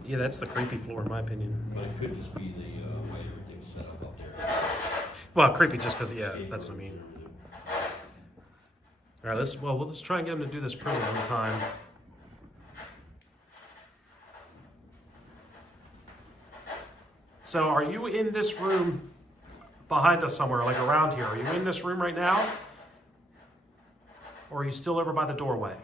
Yeah, that's the creepy floor in my opinion. But it could just be the way everything's set up there. Well, creepy just because, yeah, that's what I mean. All right, let's try and get him to do this prison one time. So are you in this room behind us somewhere, like around here? Are you in this room right now? Or are you still over by the doorway?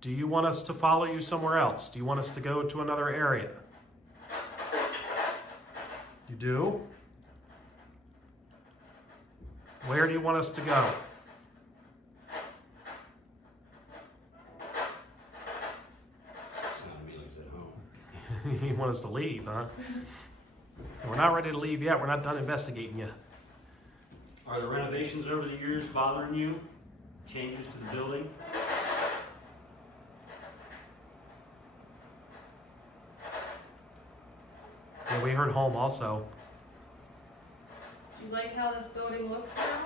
Do you want us to follow you somewhere else? Do you want us to go to another area? You do? Where do you want us to go? Sounded to me like it's at home. You want us to leave, huh? We're not ready to leave yet. We're not done investigating you. Are the renovations over the years bothering you? Changes to the building? Yeah, we heard home also. Do you like how this building looks now?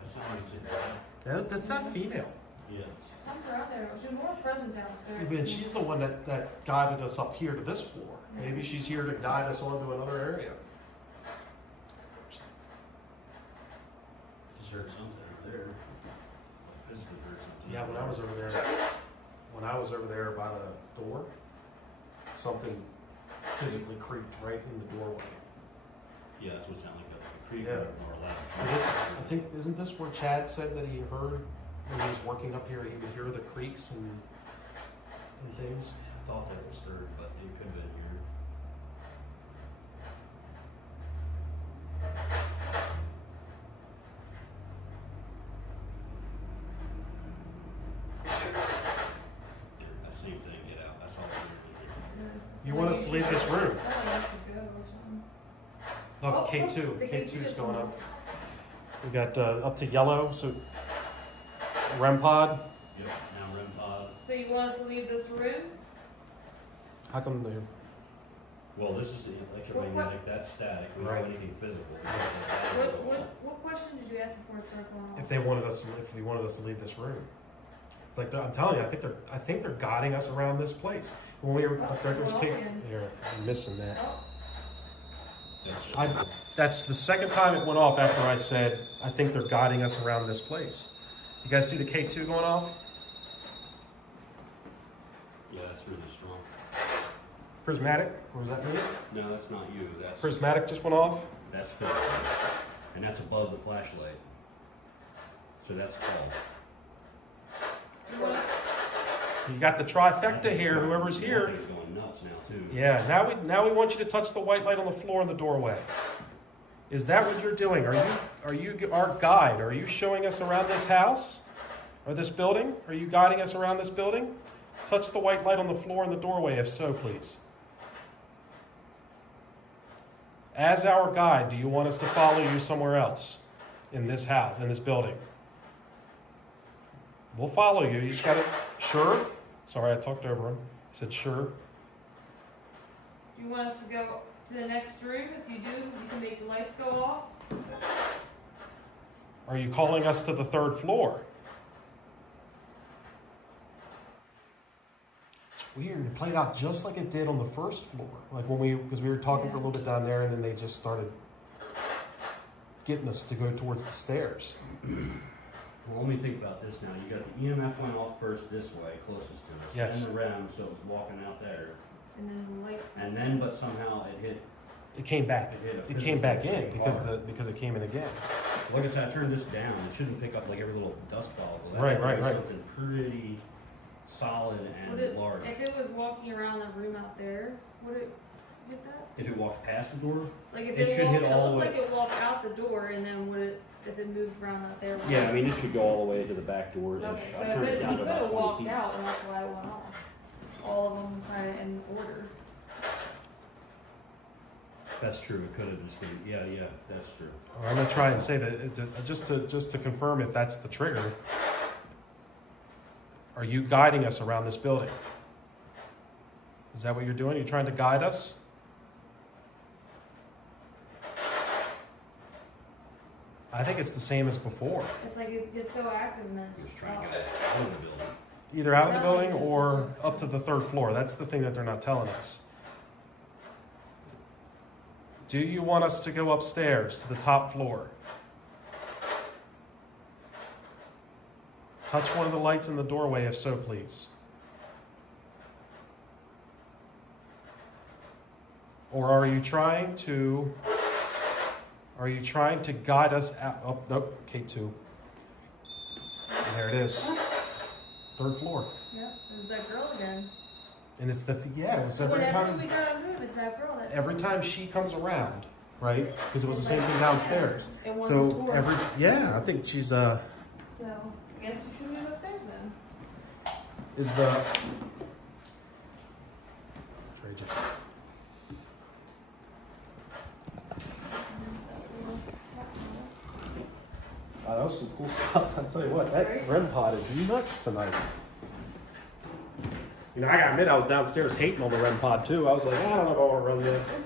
That's not what it's in. That's not female. Yeah. Come around there. She's more present downstairs. I mean, she's the one that guided us up here to this floor. Maybe she's here to guide us on to another area. Just heard something over there. I physically heard something. Yeah, when I was over there by the door, something physically creaked right in the doorway. Yeah, that's what it sounded like a creek Yeah. or a loud And I think, isn't this where Chad said that he heard when he was working up here, he would hear the creaks and things? I thought that was third, but it could have been here. That same thing, get out. That's all we're doing. You want us to leave this room? I felt like I should go or something. Look, Oh, K2. the K2 is just going went up. We got up to yellow, so REM pod. Yep, now REM pod. So you want us to leave this room? How come the Well, this is electromagnetic, that's static. We don't Right. have anything physical. Because the static will go off. What question did you ask before it started going off? if we wanted us to leave this room? It's like I'm telling you, I think they're guiding us around this place. When we were up there, was well, then. here, I'm missing that. Oh, That's That's the second time it went off after I said I think they're guiding us around this place. You guys see the K2 going off? yeah, that's really strong. Prismatic? Or was that me? No, that's not you. That's Prismatic just went off? That's physical. And that's above the flashlight. So that's called. you want us- You got the trifecta here, whoever's here. He's going nuts now too. Yeah, now we want you to touch the white light on the floor in the doorway. Is that what you're doing? Are you our guide? Are you showing us around this house or this building? Are you guiding us around this building? Touch the white light on the floor in the doorway, if so, please. As our guide, do you want us to follow you somewhere else in this house, in this building? We'll follow you. You just gotta, sure? Sorry, I talked over him. He said, sure. Do you want us to go to the next room? If you do, you can make the lights go off. Are you calling us to the third floor? weird. It played out just like it did on the first floor. Like because we were talking for a little bit down there, and then they just started getting us to go towards the stairs. Well, let me think about this now. You got the EMF went off first this way, closest to us. Yes. And the REM, so it was walking out there. And then the lights. And then, but somehow it hit. It came back. It hit a It came back physical in because bar. because it came in again. Like I said, I turned this down. It shouldn't pick up like every little dust ball. But that Right, was right. Something pretty solid Would and it, large. if it was walking around the room out there, would it hit that? If it walked past the door, Like if It it, should walked, hit it all the looked way. like it walked out the door, and then would it, if it moved around out there? would yeah, I it- mean, it should go all the way to the back door. Okay, so I turned it he down to could about have 20 walked feet. out, and that's why it went off. All of them kind of in order. That's true. It could have just been. Yeah, that's true. I'm gonna try and say that just to confirm if that's the trigger. Are you guiding us around this building? Is that what you're doing? You're trying to guide us? I think it's the same as before. It's like it gets so active and then it Just just trying to stops. get us out of the building. Either out of the Sound like building this or is- up to the third floor. That's the thing that they're not telling us. Do you want us to go upstairs to the top floor? Touch one of the lights in the doorway if so, please. Or are you trying to guide us out? Oh, nope, K2. And there it is. Third floor. Yep, it was that girl again. And it's it's every Whenever time. we gotta move, it's that girl that. Every time she comes around, right? Because it was the same thing downstairs. It wants So a tour. I think she's So I guess we should move upstairs then. is the Trade you. That was some cool stuff. I tell you what, that Right? REM pod is nuts tonight. You know, I gotta admit, I was downstairs hating on the REM pod too. I was like, I don't know if I want to run this.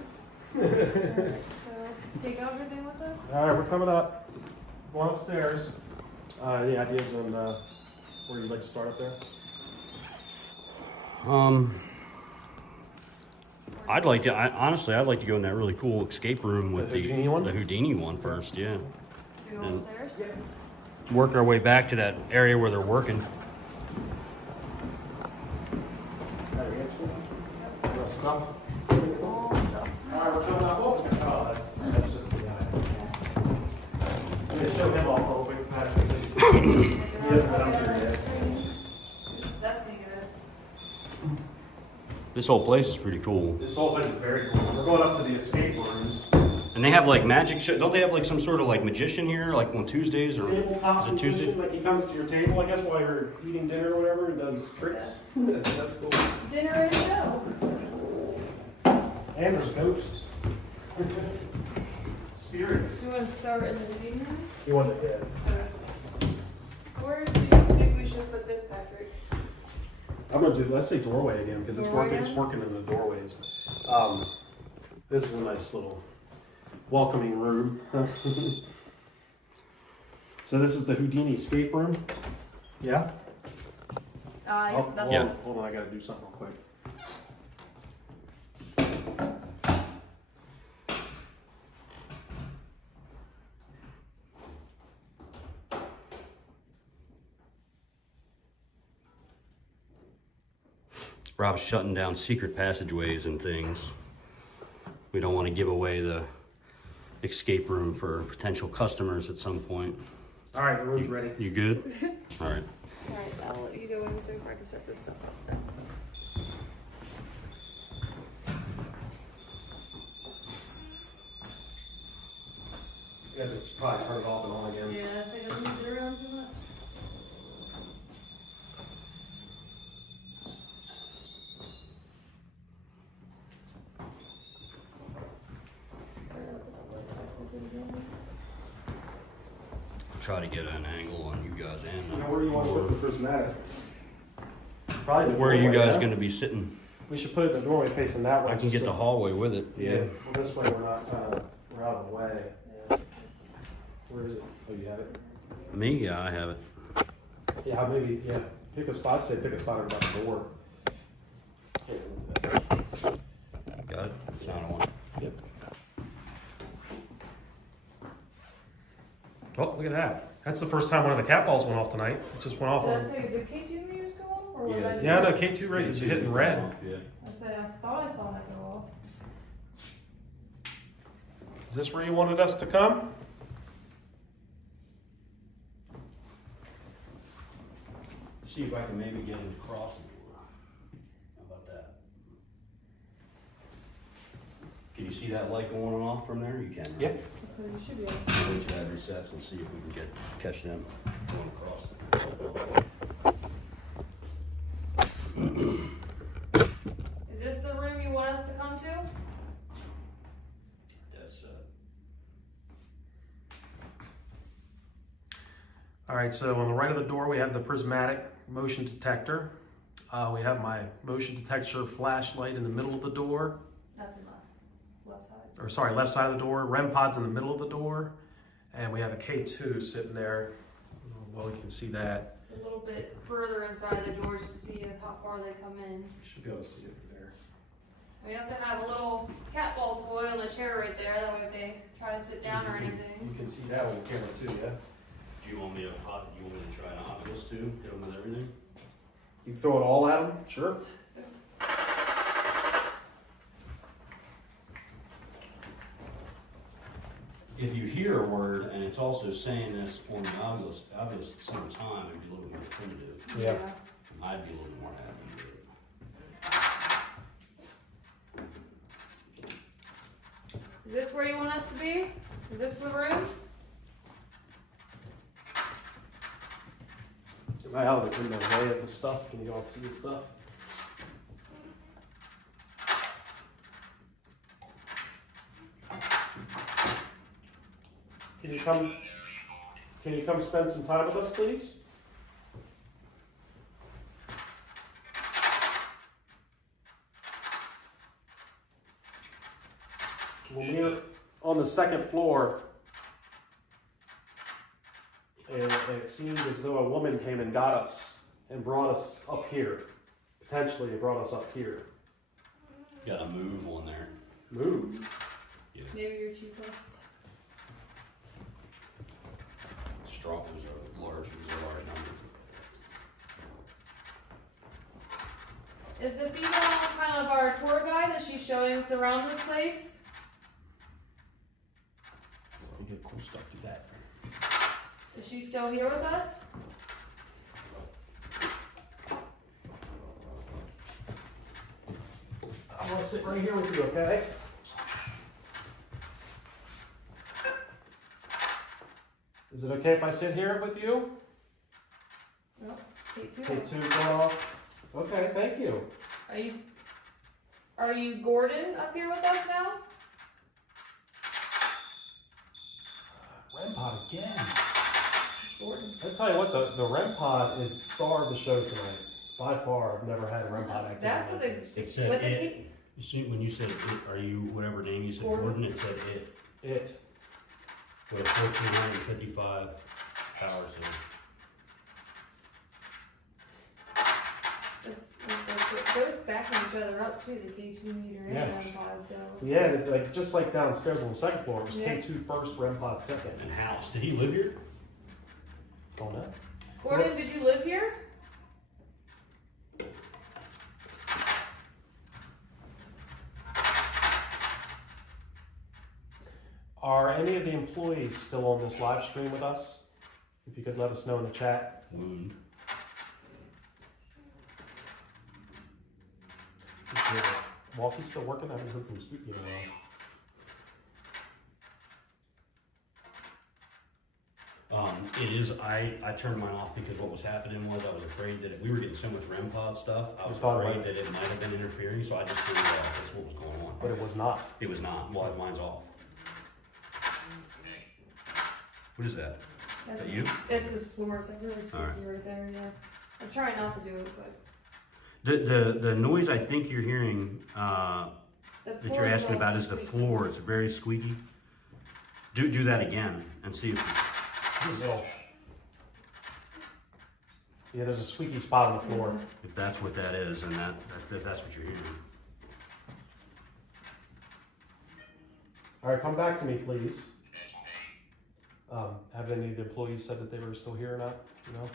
Alright, so take everything with us. All right, we're coming up. Going upstairs. Any ideas on where you'd like to start up there? I'd like to. Honestly, I'd like to go in that really cool escape room with The Houdini one? The Houdini one first. Yeah. We go And- upstairs. Work our way back to that area where they're working. Got your hands full? Real stuff? All stuff. All right, we're coming up. Oh, that's just the guy. I'm gonna show him off real quick, Pat. That's gonna get us. This whole place is pretty cool. This whole place is very cool. We're going up to the escape rooms. And they have like magic show. Don't they have like some sort of like magician here, like on Tuesdays or Tabletop is it Tuesday? magician, like he comes to your table, I guess, while you're eating dinner or whatever, and does tricks. That's cool. Dinner ready to go. And there's ghosts. Spirits. Do you want to start in the beginning? You want to get? Where do you think we should put this, Patrick? I'm gonna do, let's say doorway again, because Doorway it's again? working in the doorways. This is a nice little welcoming room. So this is the Houdini escape room. Yeah? Oh, That's Yeah. hold on, I gotta do something real quick. Rob's shutting down secret passageways and things. We don't want to give away the escape room for potential customers at some point. All right, the room's ready. You good? All right. Alright, I'll let you go in so I can set this stuff up. You guys should probably turn it off and on again. Yeah, so it doesn't move it around too much. Try to get an angle on you guys and Now, where do you want to put the prismatic? Probably the where are you doorway, guys yeah? going to be sitting? We should put it in the doorway facing that way. I can just get so- the hallway with it. Yeah, well, this way we're not we're out of the way. Yeah, just- Where is it? Oh, you have it? Me? Yeah, I have it. Yeah, maybe, yeah. Pick a spot, say pick a spot around the door. Got it? Sound on. Yep. Oh, look at that. That's the first time one of the cat balls went off tonight. It just went off Did I on. say, did K2 meters go off? Or Yeah. did I just Yeah, no, say- K2 radios are hitting red. Yeah. I said, I thought I saw that go off. Is this where you wanted us to come? See if I can maybe get him across the door. How about that? Can you see that light going on off from there? You can, right? Yep. So you should be able to see. Wait till that resets and see if we can catch them going across. Is this the room you want us to come to? That's All right, so on the right of the door, we have the prismatic motion detector. We have my motion detector flashlight in the middle of the door, That's in the left side. or sorry, left side of the door. REM pod's in the middle of the door, and we have a K2 sitting there. Well, we can see that. It's a little bit further inside the door just to see how far they come in. Should be able to see it from there. We also have a little cat ball toy on the chair right there. That way if they try to sit down or anything. You can see that on the camera too, yeah? Do you want me to try an Oculus too? Hit them with everything? You throw it all at them? Sure. If you hear a word and it's also saying this on the Oculus at the same time, it'd be a little more primitive. Yeah. I'd be a little more happy with it. Is this where you want us to be? Is this the room? Am I out in the way of the stuff? Can you all see the stuff? Can you come spend some time with us, please? When we were on the second floor, it seemed as though a woman came and got us and brought us up here. Potentially, it brought us up here. Got a move on there. Move. Yeah. Maybe you're too close. Strong, it was a large number. Is the female kind of our tour guide? Is she showing us around this place? So we get cool stuff through that. Is she still here with us? I want to sit right here with you, okay? Is it okay if I sit here with you? No. K2. K2 go off. Okay, thank you. Are you Gordon up here with us now? REM pod again. Gordon. I tell you what, the REM pod is the star of the show tonight. By far, I've never had a REM pod activity That like could this. It said With the it. key- You see, when you said it, are you whatever name you said, Gordon. Gordon, it said it. It. With 1,455 power cell. They're both backing each other up too, the K2 meter and Yeah. the REM pod, so. Yeah, like just like downstairs on the second floor, it was Yeah. K2 first, REM pod second. And house. Did he live here? Oh no. Gordon, did you live here? Are any of the employees still on this live stream with us? If you could let us know in the chat. Wound. Walkie's still working. I haven't heard from Spooky in a while. It is, I turned mine off because what was happening was I was afraid that we were getting so much REM pod stuff. I was You thought afraid about that it might have been interfering, so I just turned it off. That's what was going on. But it was not. It was not. Well, mine's off. What is that? That's That you? It's his floor, it's like really All squeaky right. right there, yeah. I'm trying not to do it, but The noise I think you're hearing the that floor you're is asking all about is the squeaky. floor. It's very squeaky. Do that again and see if Yeah, there's a squeaky spot on the floor. that's what that is, and that's what you're hearing. All right, come back to me, please. Have any of the employees said that they were still here or not? You know?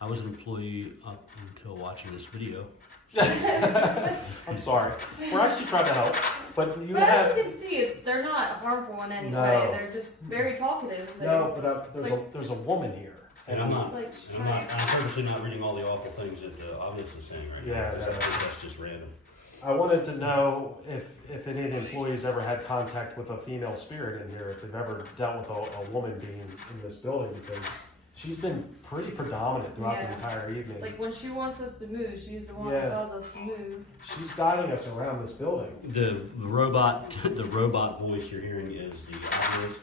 I was an employee up until watching this video. I'm sorry. We're actually trying to help, but you But as have you can see, they're not harmful in any No. way. They're just very talkative. no, but It's there's a woman here, And I'm not, It's like I'm purposely not reading all the awful things that Obvious is saying right now. Yeah, Because I think that's just random. I wanted to know if any of the employees ever had contact with a female spirit in here, if they've ever dealt with a woman being in this building, because she's been pretty predominant throughout the Yeah. entire evening. It's like when she wants us to move, she's the one Yeah. that tells us to move. She's guiding us around this building. The robot the robot voice you're hearing is the Obelisk.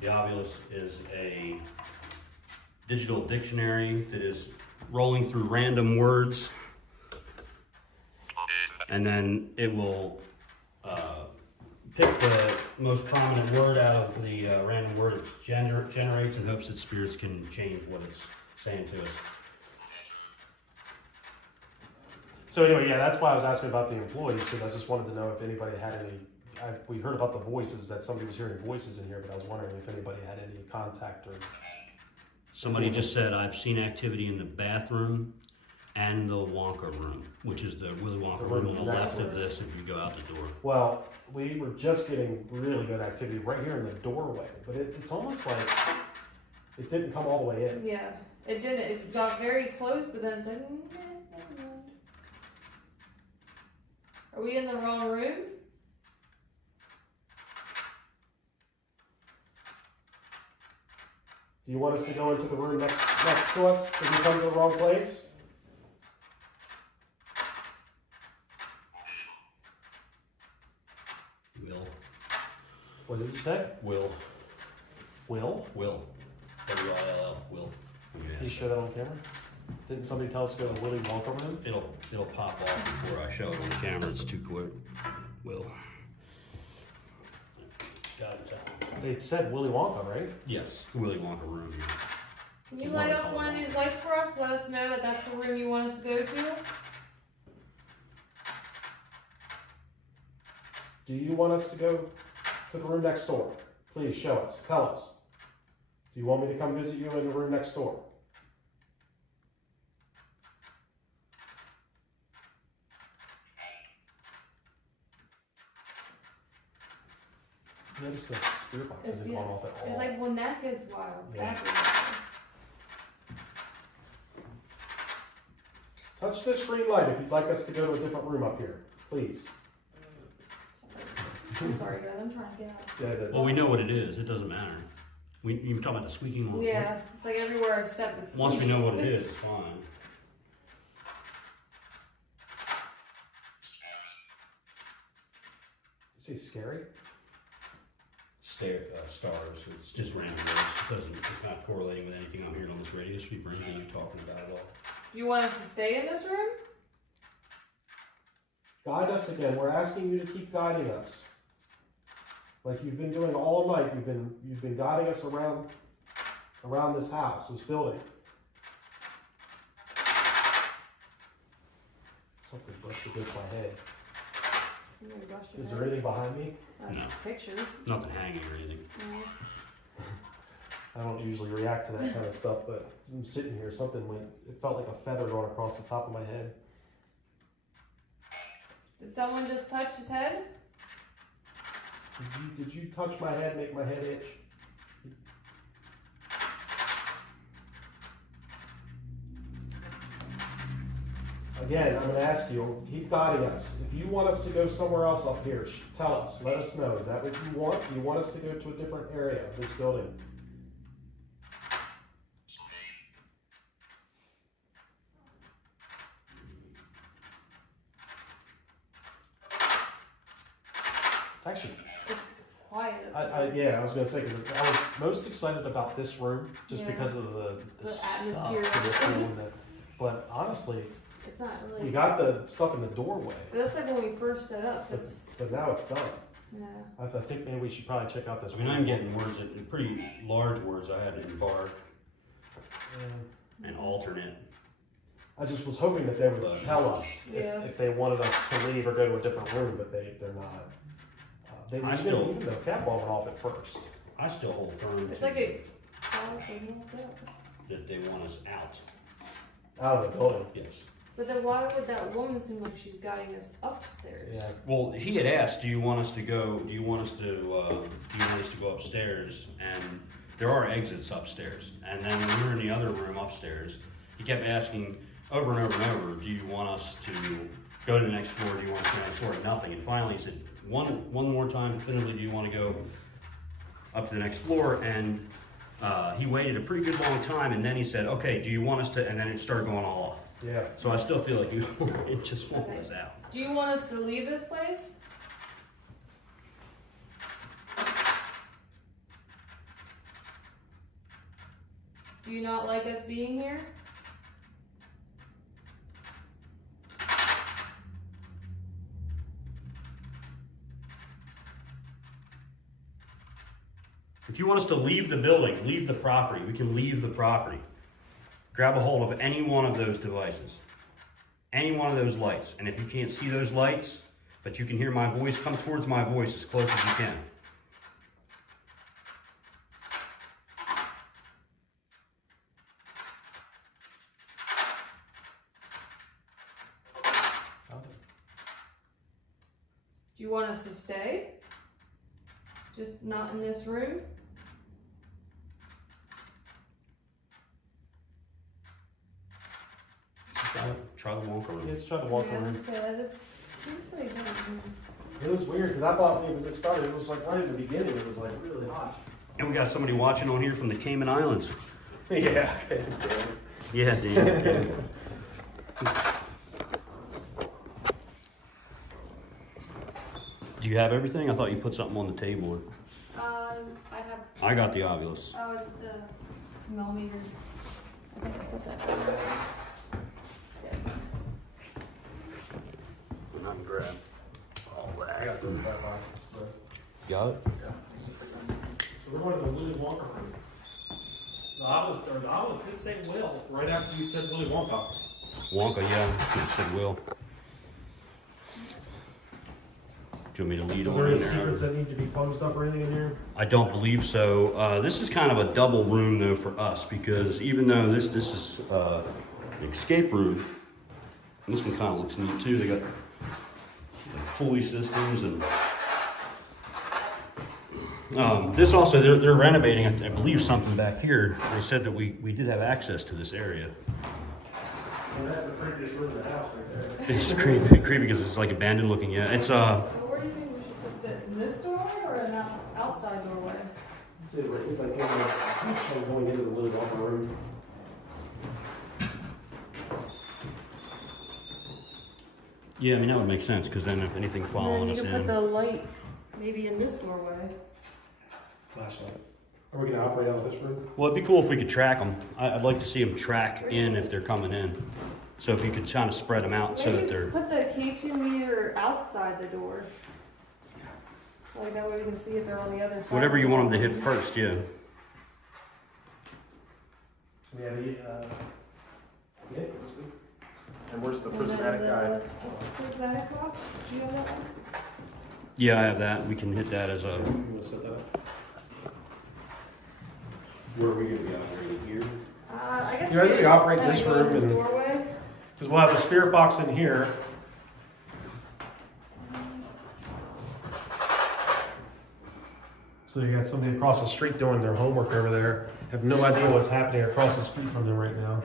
The Obelisk is a digital dictionary that is rolling through random words, and then it will pick the most prominent word out of the random word it generates in hopes that spirits can change what it's saying to us. So anyway, yeah, that's why I was asking about the employees, because I just wanted to know if anybody had any. We heard about the voices, that somebody was hearing voices in here, but I was wondering if anybody had any contact or. Somebody just said, I've seen activity in the bathroom and the Wonka room, which is the Willy Wonka The room room on the next left to of us. this if you go out the door. Well, we were just getting really good activity right here in the doorway, but it's almost like it didn't come all the way in. Yeah, it didn't. It got very close, but then it said, never mind. Are we in the wrong room? Do you want us to go into the room next to us? Did we come to the wrong place? Will. What did you say? Will. Will? Will. W-I-L-L. Will. Can you Yes. show that on camera? Didn't somebody tell us to go to the Willy Wonka room? It'll pop off before I show it on the camera. It's too quick. Will. Got it. They said Willy Wonka, right? Yes. Willy Wonka room. Can you What light do I up call one of it? these lights for us? Let us know that that's the room you want us to go to. Do you want us to go to the room next door? Please show us. Tell us. Do you want me to come visit you in the room next door? Notice the spirit box It's- isn't going off at all. It's like, well, that gets wild. Yeah. That gets Touch this green light if you'd like us to go to a different room up here, please. wild. I'm sorry, guys. I'm trying to get out. Yeah, Well, we know what it is. It doesn't matter. You're talking about the squeaking on the floor? Yeah, it's like everywhere I step, it's. Once we know what it is, it's fine. Is he scary? Stars. It's just random words. It's not correlating with anything I'm hearing on this radio stream or anything you're talking about at all. You want us to stay in this room? Guide us again. We're asking you to keep guiding us. Like you've been doing all night. You've been guiding us around this house, this building. Something brushed against my head. Somebody brushed your Is head. there anything behind me? No. Picture. Nothing hanging or anything. I don't usually react to that kind of stuff, but I'm sitting here, something went, it felt like a feather going across the top of my head. Did someone just touch his head? Did you touch my head, make my head itch? Again, I'm going to ask you, keep guiding us. If you want us to go somewhere else up here, tell us, let us know. Is that what you want? Do you want us to go to a different area of this building? It's actually, It's quiet. yeah, I was going to say, because I was most excited about this room just Yeah. because of the The stuff atmosphere. that we're doing that- But honestly, It's not we really. got the stuff in the doorway, But that's like when we first set up, so it's. but now it's done. Yeah. I think maybe we should probably check out this. I mean, I'm getting words, pretty large words. I had embark Yeah. and alternate. I just was hoping that they would tell us Yeah. if they wanted us to leave or go to a different room, but they're not. Even the catwalk went off at first. I still hold firm It's to like a car thing like that. that they want us out. Out of the building. Yes. But then why would that woman seem like she's guiding us upstairs? Yeah. Well, he had asked, "Do you want us to go? Do you want us to go upstairs?" And there are exits upstairs. And then when we were in the other room upstairs, he kept asking over and over and over, "Do you want us to go to the next floor? Do you want us to go to the next floor?" Nothing. And finally, he said, "One more time, definitively, do you want to go up to the next floor?" And he waited a pretty good long time, and then he said, "Okay, do you want us to?" And then it started going all off. Yeah. So I still feel like it just won't let us out. Do you want us to leave this place? Do you not like us being here? If you want us to leave the building, leave the property, we can leave the property. Grab a hold of any one of those devices, any one of those lights. And if you can't see those lights, but you can hear my voice, come towards my voice as close as you can. Do you want us to stay? Just not in this room? Try the Wonka room. Let's try to walk Yeah, around. so that seems pretty good. It was weird because I thought when it started, it was like right at the beginning, it was like really hot. And we got somebody watching on here from the Cayman Islands. Yeah. Yeah, Dan. Do you have everything? I thought you put something on the table. I have, I got the Ovilus. oh, it's the millimeter. I think that's what that is. Yeah. And I can grab all I got that. that box. So, Got it? yeah. So we're going to the Willy Wonka room. The Ovilus did say Will right after you said Willy Wonka. Wonka, yeah. It said Will. Do you want me to lead Are on there in any there? secrets that need to be closed up or anything in here? I don't believe so. This is kind of a double room though for us because even though this is an escape room, this one kind of looks neat too. They got pulley systems and this also they're renovating. I believe something back here. They said that we did have access to this area. And that's the previous room in the house right there. It's creepy because it's like abandoned looking. Yeah, it's So where do you think we should put this? In this doorway or an outside doorway? It's like going into the Willy Wonka room. Yeah, I mean that would make sense because then if anything following us And then you in. can put the light maybe in this doorway. Flashlight. Are we going to operate out of this room? Well, it'd be cool if we could track them. I'd like to see them track in if they're coming in. So if you could kind of spread them out so that Maybe they're. put the K2 meter outside the door. Like that way we can see if they're on the other side. Whatever you want them to hit first, yeah. We have yeah. And where's the And then prismatic guy? Prismatic box? Do you have that one? Yeah, I have that. We can hit that as a. You want to set that up? Where are we going to be operating here? I guess Yeah, I think we just operate kinda this go in room this and- doorway. Because we'll have the spirit box in here. So you got somebody across the street doing their homework over there. Have no idea what's happening across the street from them right now.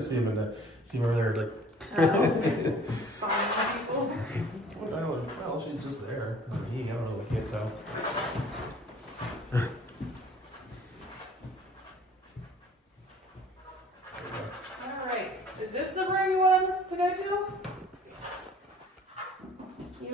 see him over there like. Spying people. Well, she's just there. I don't know. I can't tell. Alright, is this the room you want us to go to?